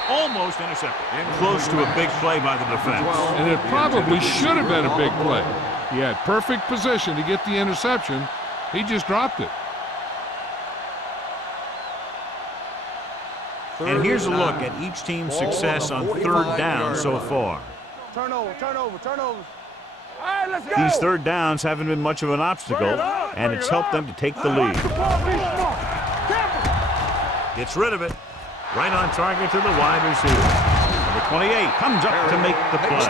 Almost intercepted. Close to a big play by the defense. And it probably should have been a big play. He had perfect position to get the interception. He just dropped it. And here's a look at each team's success on 3rd down so far. Turnover. All right, let's go. These 3rd downs haven't been much of an obstacle, and it's helped them to take the lead. Gets rid of it. Right on target to the wide receiver. Number 28 comes up to make the play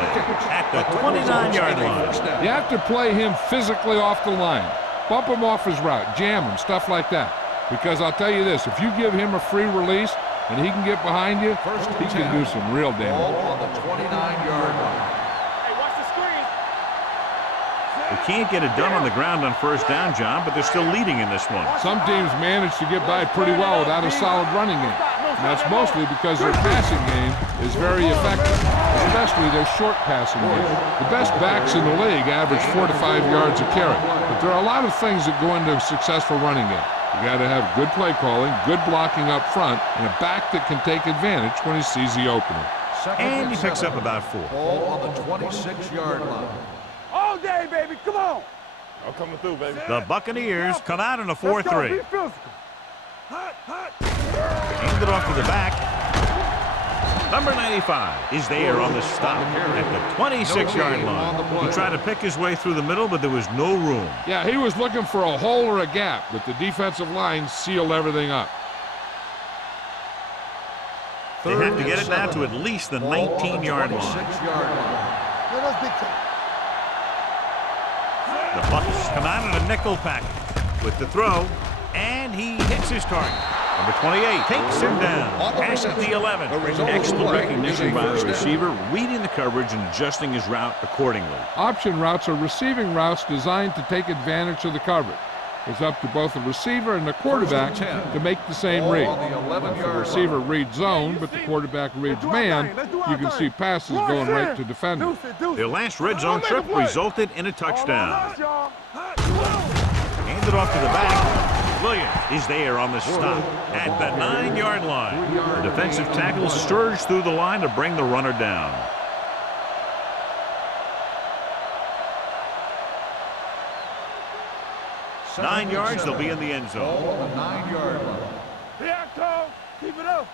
at the 29-yard line. You have to play him physically off the line. Bump him off his route, jam him, stuff like that. Because I'll tell you this, if you give him a free release and he can get behind you, he can do some real damage. Ball on the 29-yard line. Hey, watch the screen. They can't get it done on the ground on 1st down, John, but they're still leading in this one. Some teams manage to get by pretty well without a solid running game. And that's mostly because their passing game is very effective, especially their short passing game. The best backs in the league average 4 to 5 yards a carry. But there are a lot of things that go into a successful running game. You got to have good play calling, good blocking up front, and a back that can take advantage when he sees the opening. And he picks up about 4. Ball on the 26-yard line. All day, baby. Come on. I'm coming through, baby. The Buccaneers come out in a 4-3. Be physical. Hot. Hand it off to the back. Number 95 is there on the stop at the 26-yard line. He tried to pick his way through the middle, but there was no room. Yeah, he was looking for a hole or a gap, but the defensive line sealed everything up. They have to get it now to at least the 19-yard line. The Bucs come out in a nickel pack with the throw, and he hits his target. Number 28 takes him down. Pass at the 11. Excellent recognition by the receiver, reading the coverage and adjusting his route accordingly. Option routes are receiving routes designed to take advantage of the coverage. It's up to both the receiver and the quarterback to make the same read. If the receiver reads zone, but the quarterback reads man, you can see passes going right to defenders. Their last red zone trip resulted in a touchdown. Hand it off to the back. Williams is there on the stop at the 9-yard line. The defensive tackle surged through the line to bring the runner down. Nine yards, they'll be in the end zone. Ball on the 9-yard line. Keep it up.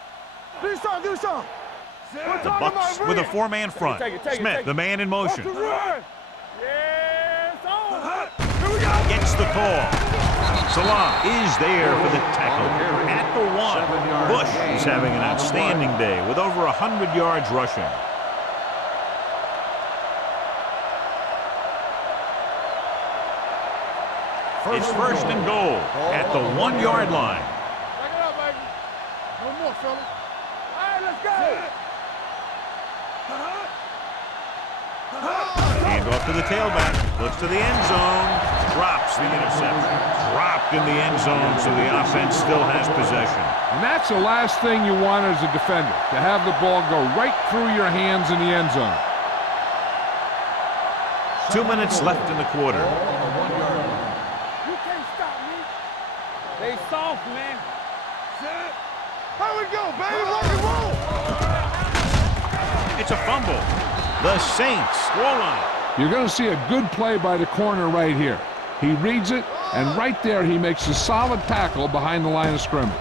Do something. The Bucs with a 4-man front. Smith, the man in motion. Gets the call. Salah is there for the tackle at the 1. Bush is having an outstanding day with over 100 yards rushing. It's 1st and goal at the 1-yard line. Back it up, baby. No more, fellas. All right, let's go. Hand off to the tailback. Looks to the end zone. Drops the interception. Dropped in the end zone, so the offense still has possession. And that's the last thing you want as a defender, to have the ball go right through your hands in the end zone. 2 minutes left in the quarter. You can't stop me. They soft, man. Set. Here we go, baby. Rock and roll. It's a fumble. The Saints score line. You're going to see a good play by the corner right here. He reads it, and right there he makes a solid tackle behind the line of scrimmage.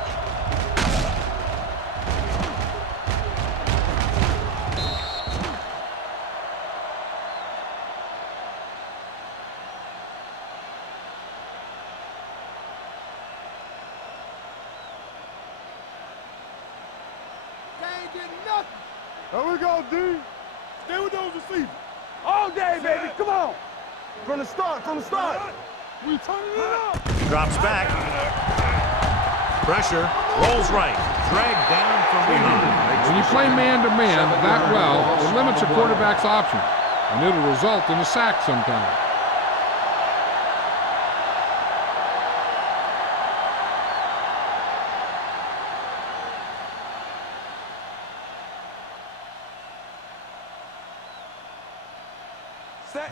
They ain't getting nothing. Here we go, D. Stay with those receivers. All day, baby. Come on. From the start. We turning it up. Drops back. Pressure. Rolls right. dragged down from behind. When you play man-to-man that well, it limits a quarterback's options, and it'll result in a sack sometimes.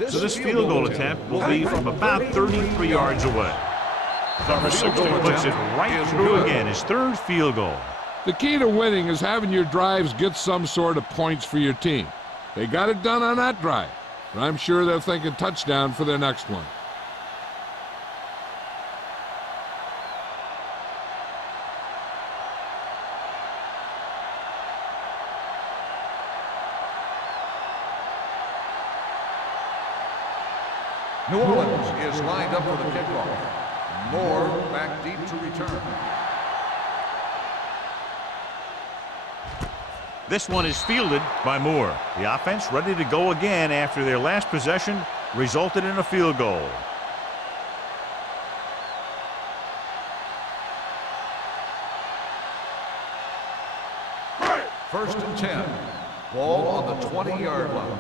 So this field goal attempt will be from about 33 yards away. Number 16 puts it right through again, his third field goal. The key to winning is having your drives get some sort of points for your team. They got it done on that drive, but I'm sure they're thinking touchdown for their next one. New Orleans is lined up for the kickoff. Moore back deep to return. This one is fielded by Moore. The offense ready to go again after their last possession resulted in a field goal. First and 10. Ball on the 20-yard line.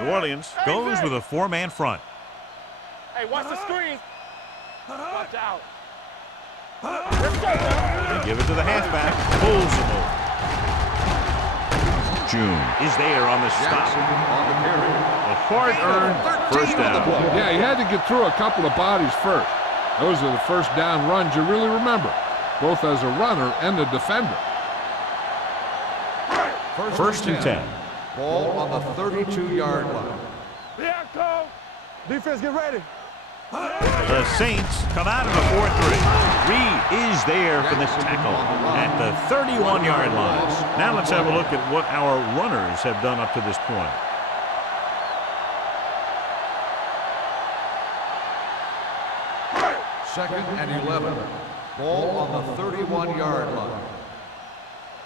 New Orleans goes with a four-man front. Hey, watch the screen. Watch out. Let's go, man. They give it to the halfback. Pulls him over. June is there on the stop. On the carry. A hard-earned first down. Yeah, he had to get through a couple of bodies first. Those are the first down runs you really remember, both as a runner and a defender. First and 10. Ball on the 32-yard line. Yeah, coach. Defense, get ready. The Saints come out in a 4-3. Reed is there for this tackle at the 31-yard line. Now let's have a look at what our runners have done up to this point. Second and 11. Ball on the 31-yard line.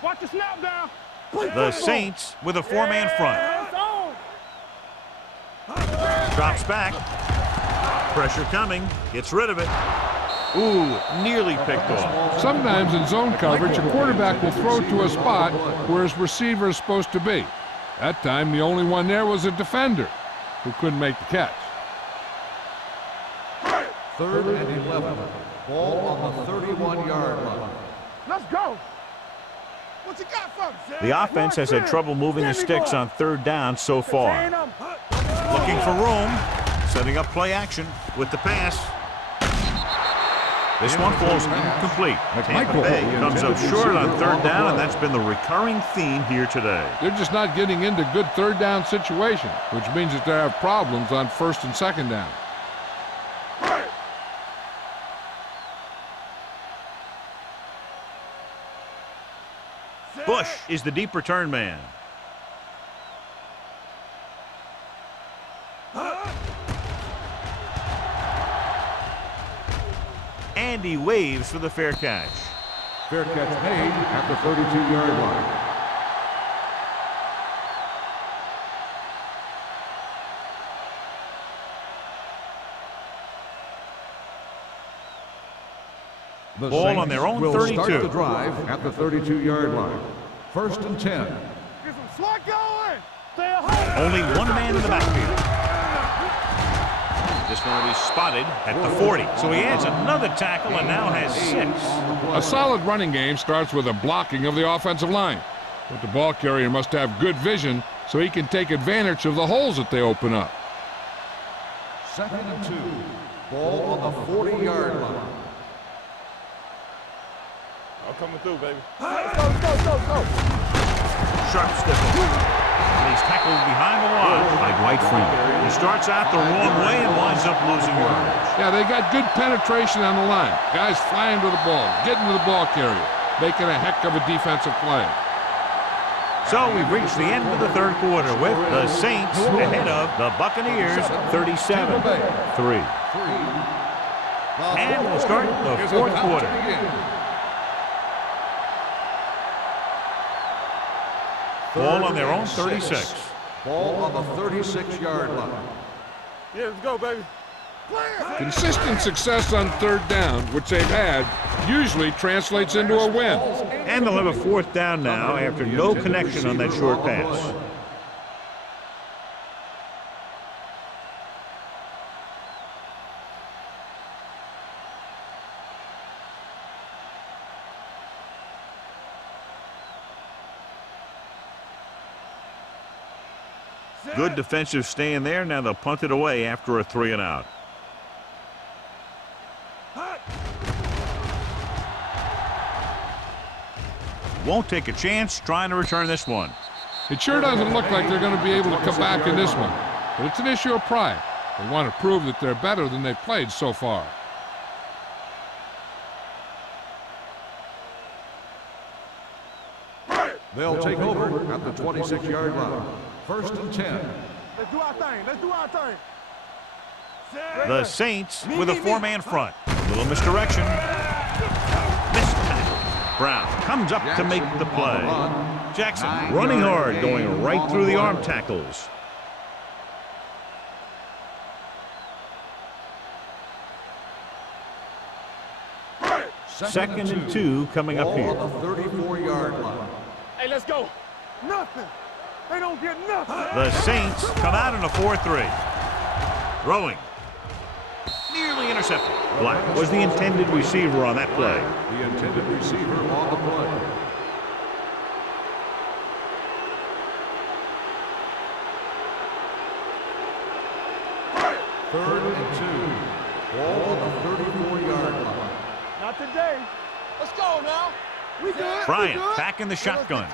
Watch the snap down. The Saints with a four-man front. Drops back. Pressure coming. Gets rid of it. Ooh, nearly picked off. Sometimes in zone coverage, a quarterback will throw to a spot where his receiver is supposed to be. That time, the only one there was a defender who couldn't make the catch. Third and 11. Ball on the 31-yard line. Let's go. What you got for me? The offense has had trouble moving the sticks on third down so far. Looking for room. Setting up play action with the pass. This one falls incomplete. Tampa Bay comes up short on third down, and that's been the recurring theme here today. They're just not getting into good third down situations, which means that they have problems on first and second down. Bush is the deep return man. And he waves for the fair catch. Fair catch made at the 32-yard line. The Ball Saints on their own will 32. Start the drive at the 32-yard line. First and 10. Get some slot going. Stay home. Only one man in the backfield. This one will be spotted at the 40. So he adds another tackle and now has 6. A solid running game starts with a blocking of the offensive line. But the ball carrier must have good vision so he can take advantage of the holes that they open up. Second and 2. Ball on the 40-yard line. I'm coming through, baby. Go. Sharp stiffle. And he's tackled behind the line by Dwight Freeman. He starts out the wrong way and winds up losing yardage. Yeah, they got good penetration on the line. Guys flying to the ball, getting to the ball carrier, making a heck of a defensive play. So we've reached the end of the third quarter with the Saints ahead of the Buccaneers 37-3. And we'll start the fourth quarter. Ball on their own 36. Ball on the 36-yard line. Yeah, let's go, baby. Consistent success on third down, which they've had, usually translates into a win. And they'll have a fourth down now after no connection on that short pass. Good defensive stand there. Now they'll punt it away after a 3 and out. Won't take a chance trying to return this one. It sure doesn't look like they're going to be able to come back in this one, but it's an issue of pride. They want to prove that they're better than they've played so far. They'll take over at the 26-yard line. First and 10. Let's do our thing. Let's do our thing. The Saints with a 4-man front. Little misdirection. Missed tackle. Brown comes up to make the play. Jackson running hard, going right through the arm tackles. Second and 2 coming up here. On the 34-yard line. Hey, let's go. Nothing. They don't get nothing. The Saints come out in a 4-3. Throwing. Nearly intercepted. Black was the intended receiver on that play. The intended receiver on the play. Third and 2. Ball on the 34-yard line. Not today. Let's go now. We good. Bryant we good. back in the shotgun.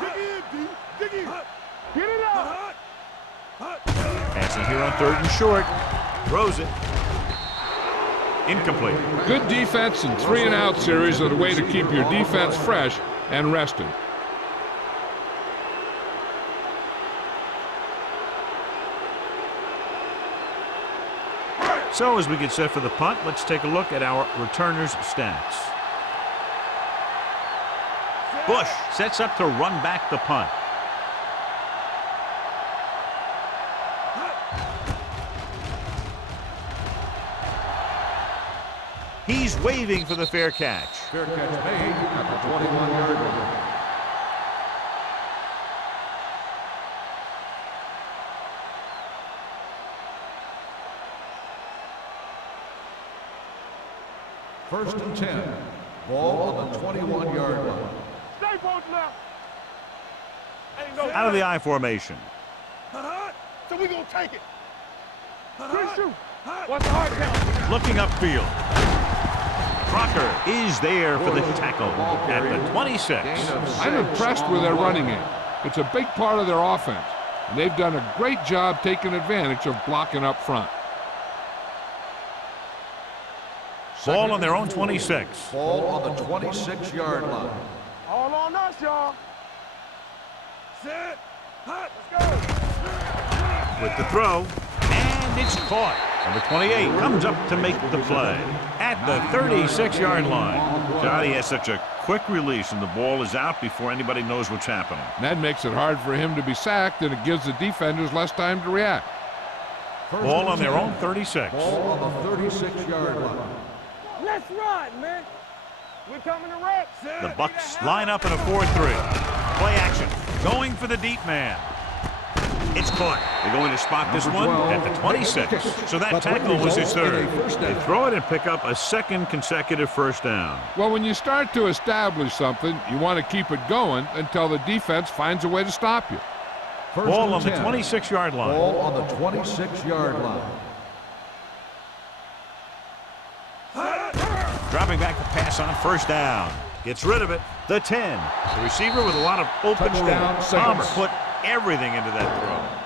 Dig in, D. Dig in. Get it out. Passing here on 3rd and short. Throws it. Incomplete. Good defense and 3-and-out series are the way to keep your defense fresh and rested. So as we get set for the punt, let's take a look at our returners' stats. Bush sets up to run back the punt. He's waving for the fair catch. Fair catch made at the 21-yard line. First and 10. Ball on the 21-yard line. Stay post left. Ain't no Out of the I formation. So we gonna take it. Good shoot. What's the hard count? Looking upfield. Crocker is there for the tackle at the 26. I'm impressed with their running game. It's a big part of their offense, and they've done a great job taking advantage of blocking up front. Ball on their own 26. Ball on the 26-yard line. All on us, y'all. Set. Hot. Let's go. With the throw, and it's caught. Number 28 comes up to make the play at the 36-yard line. Johnny has such a quick release, and the ball is out before anybody knows what's happening. And that makes it hard for him to be sacked, and it gives the defenders less time to react. Ball on their own 36. Ball on the 36-yard line. Let's run, man. We're coming to wreck. The Bucks line up in a 4-3. Play action. Going for the deep man. It's caught. They're going to spot this one at the 26. So that tackle was his third. They throw it and pick up a second consecutive first down. Well, when you start to establish something, you want to keep it going until the defense finds a way to stop you. Ball on the 26-yard line. Ball on the 26-yard line. Dropping back the pass on first down. Gets rid of it. The 10. The receiver with a lot of open Touchdown, room. Saints. Palmer put everything into that throw.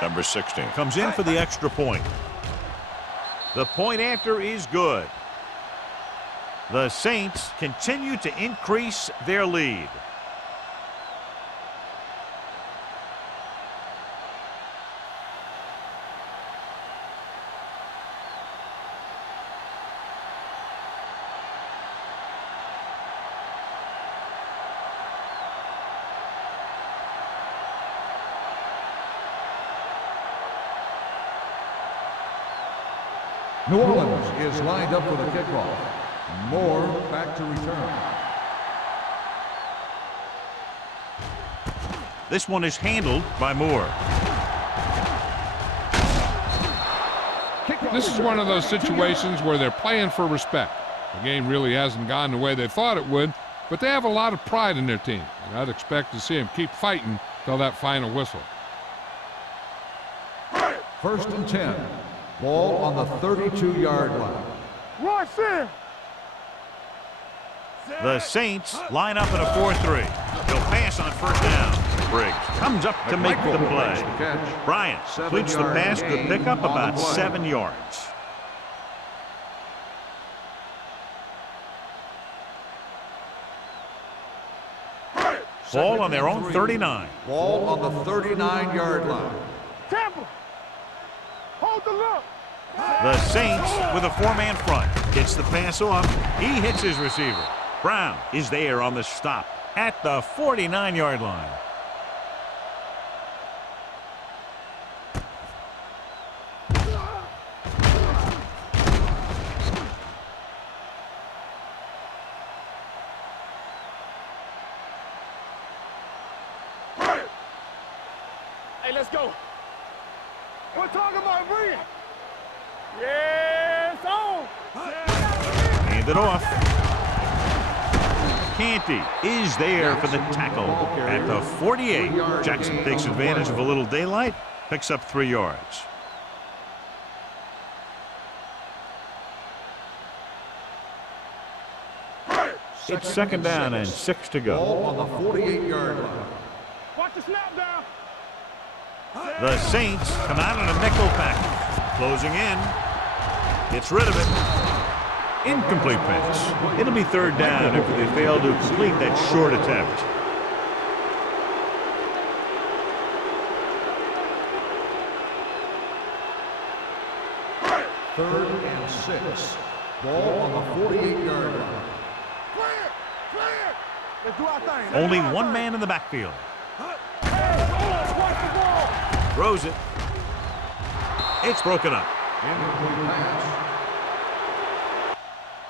Number 16 comes in for the extra point. The point after is good. The Saints continue to increase their lead. New Orleans is lined up for the kickoff. Moore back to return. This one is handled by Moore. This is one of those situations where they're playing for respect. The game really hasn't gone the way they thought it would, but they have a lot of pride in their team, and I'd expect to see them keep fighting till that final whistle. 1st and 10. Ball on the 32-yard line. Rush in. The Saints line up in a 4-3. He'll pass on 1st down. Briggs comes up to make the play. Bryant completes the pass. Good pickup, about 7 yards. Ball on their own 39. Ball on the 39-yard line. Tampa. Hold the look. The Saints with a 4-man front. Gets the pass off. He hits his receiver. Brown is there on the stop at the 49-yard line. Hey, let's go. We're talking about bringing. Yes, on. Hand it off. Canty is there for the tackle at the 48. Jackson takes advantage of a little daylight, picks up 3 yards. It's 2nd down and 6 to go. Ball on the 48-yard line. Watch the snap down. The Saints come out in a nickel package. Closing in. Gets rid of it. Incomplete pass. It'll be 3rd down after they fail to complete that short attempt. Third and 6. Ball on the 48-yard line. Clear. Let's do our thing. Only one man in the backfield. Watch the ball. Throws it. It's broken up. Incomplete pass.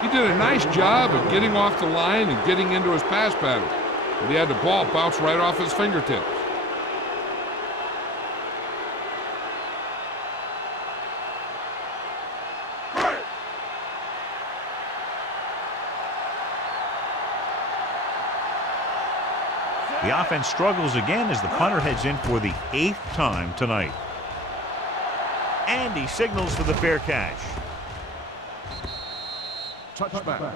He did a nice job of getting off the line and getting into his pass pattern, but he had the ball bounce right off his fingertips. The offense struggles again as the punter heads in for the 8th time tonight. And he signals for the fair catch. Touchback.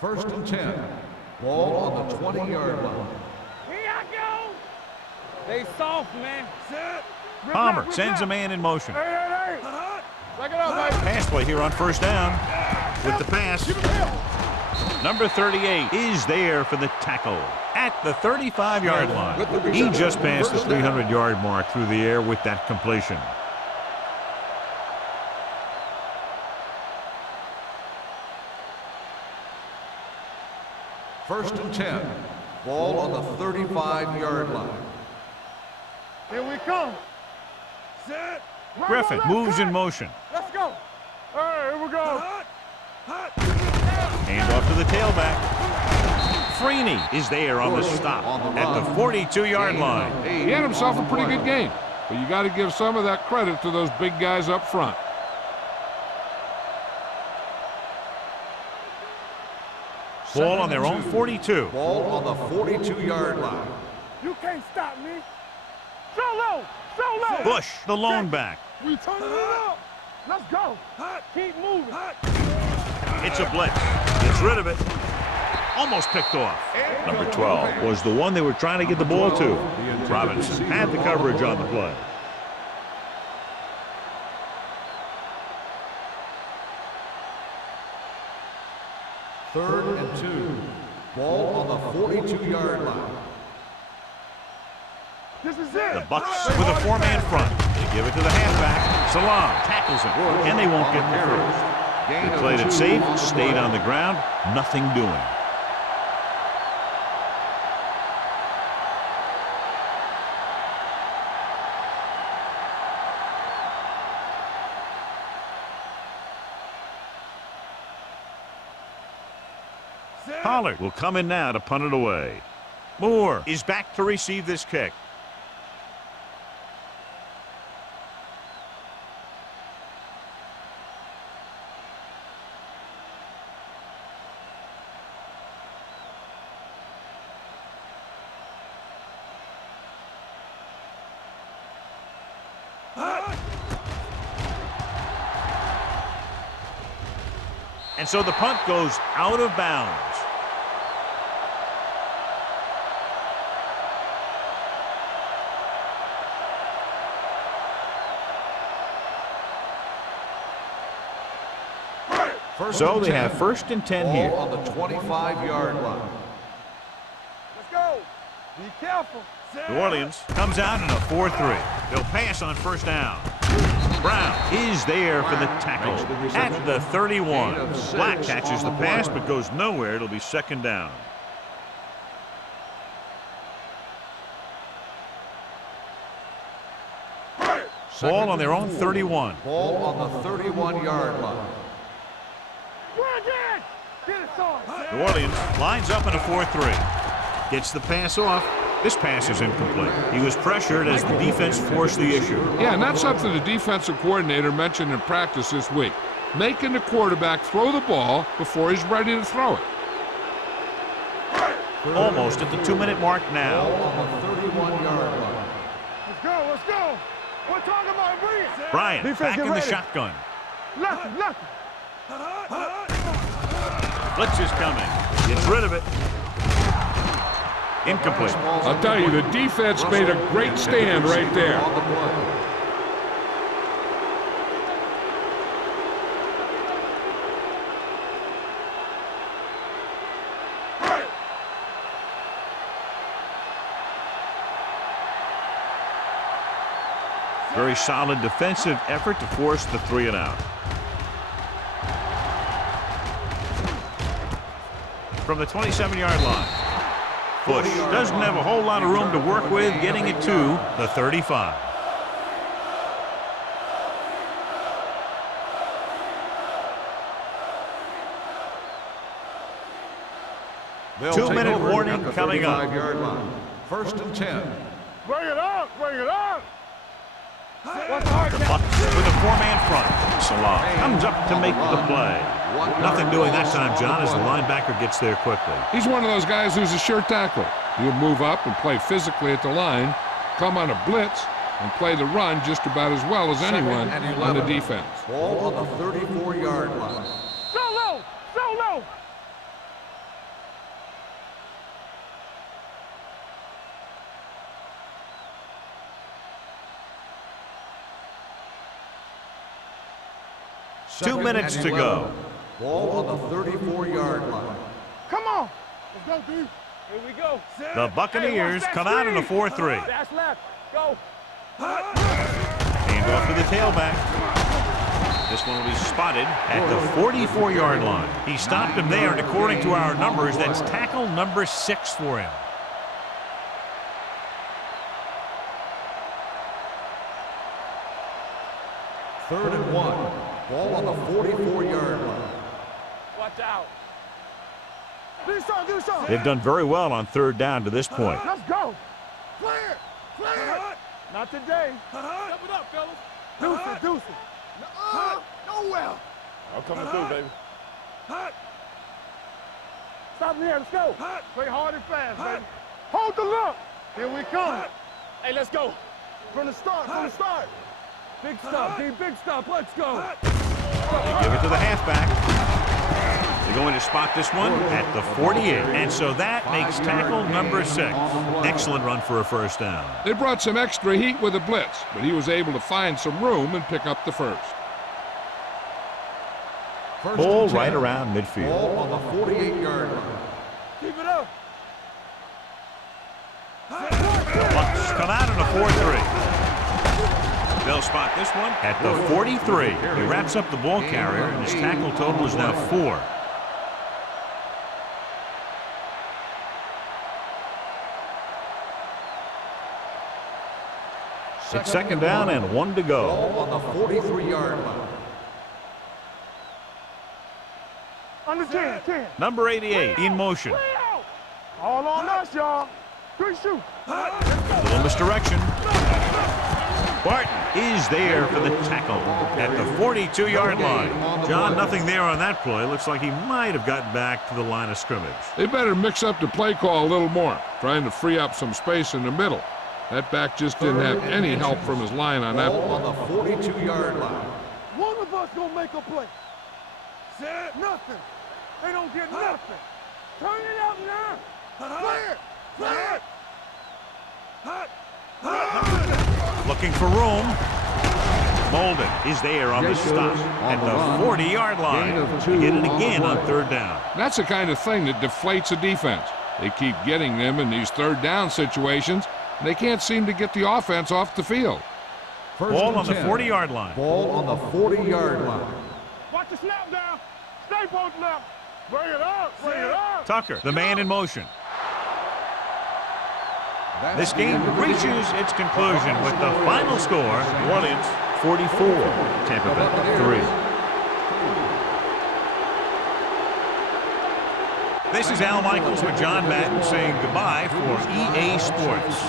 First and 10. Ball on the 20-yard line. Here I go. They soft, man. Set. Palmer sends a man in motion. Hey. Back it up, baby. Pass play here on 1st down with the pass. Number 38 is there for the tackle at the 35-yard line. He just passed the 300-yard mark through the air with that completion. First and 10. Ball on the 35-yard line. Here we come. Set. Griffin moves in motion. Let's go. Hey, here we go. Hand off to the tailback. Freeney is there on the stop at the 42-yard line. He had himself a pretty good game, but you got to give some of that credit to those big guys up front. Ball on their own 42. Ball on the 42-yard line. You can't stop me. So low. Bush, the lone back. We turning it up. Let's go. Keep moving. It's a blitz. Gets rid of it. Almost picked off. Number 12 was the one they were trying to get the ball to. Robinson had the coverage on the play. Third and 2. Ball on the 42-yard line. This is it. The Bucks with a four-man front. They give it to the halfback. Salam tackles him, and they won't get the first. They played it safe, stayed on the ground, nothing doing. Pollard will come in now to punt it away. Moore is back to receive this kick. And so the punt goes out of bounds. So they have 1st and 10 here. On the 25-yard line. Let's go. Be careful. New Orleans comes out in a 4-3. They'll pass on 1st down. Brown is there for the tackle at the 31. Black catches the pass but goes nowhere. It'll be 2nd down. Ball on their own 31. Ball on the 31-yard line. New Orleans lines up in a 4-3. Gets the pass off. This pass is incomplete. He was pressured as the defense forced the issue. Yeah, and that's something the defensive coordinator mentioned in practice this week. Making the quarterback throw the ball before he's ready to throw it. Almost at the 2-minute mark now. On the 31-yard line. Let's go. Let's go. We're talking about bringing. Bryant Defense, back get in the ready. shotgun. Left. Blitz is coming. Gets rid of it. Incomplete. I'll tell you, the defense made a great stand right there. On the play. Very solid defensive effort to force the 3-and-out. From the 27-yard line. Bush doesn't have a whole lot of room to work with, getting it to the 35. They'll 2-minute take over warning at the coming up. 35-yard line. 1st and 10. Bring it up. The Bucks with a four-man front. Salah comes up to make the play. Nothing doing that time, John, as the linebacker gets there quickly. He's one of those guys who's a sure tackler. He'll move up and play physically at the line, come on a blitz, and play the run just about as well as anyone on the defense. Ball on the 34-yard line. So low. Two minutes to go. Ball on the 34-yard line. Come on. Let's go, dude. Here we go. The Buccaneers come out in a 4-3. Dash left. Go. Hand off to the tailback. This one will be spotted at the 44-yard line. He stopped him there, and according to our numbers, that's tackle number 6 for him. Third and 1. Ball on the 44-yard line. Watch out. Do something. They've done very well on 3rd down to this point. Let's go. Clear. Not today. Step it up, fellas. Deuce it. Nowhere. I'm coming through, baby. Stop here. Let's go. Play hard and fast, baby. Hold the look. Here we come. Hey, let's go. From the start. Big stop, D, big stop, let's go. They give it to the halfback. They're going to spot this one at the 48. And so that makes tackle number 6. Excellent run for a first down. They brought some extra heat with a blitz, but he was able to find some room and pick up the first. Ball right around midfield. Ball on the 48-yard line. Keep it up. Bucks come out in a 4-3. They'll spot this one at the 43. He wraps up the ball carrier, and his tackle total is now 4. It's second down and 1 to go. Ball on the 43-yard line. Under 10, 10. Number 88 in motion. All on us, y'all. Good shoot. Little misdirection. Barton is there for the tackle at the 42-yard line. John, nothing there on that play. Looks like he might have gotten back to the line of scrimmage. They better mix up the play call a little more, trying to free up some space in the middle. That back just didn't have any help from his line on that Ball play. on the 42-yard line. One of us gonna make a play. Set nothing. They don't get nothing. Turn it out now. Play it. Looking for room. Molden is there on the stop at the 40-yard line. They get it again on third down. That's the kind of thing that deflates a defense. They keep getting them in these third down situations, and they can't seem to get the offense off the field. Ball on the 40-yard line. Ball on the 40-yard line. Watch the snap down. Stay posted up. Bring it up. Bring it up. Tucker, the man in motion. This game reaches its conclusion with the final score, 44, Tampa Bay 3. This is Al Michaels with John Madden saying goodbye for EA Sports.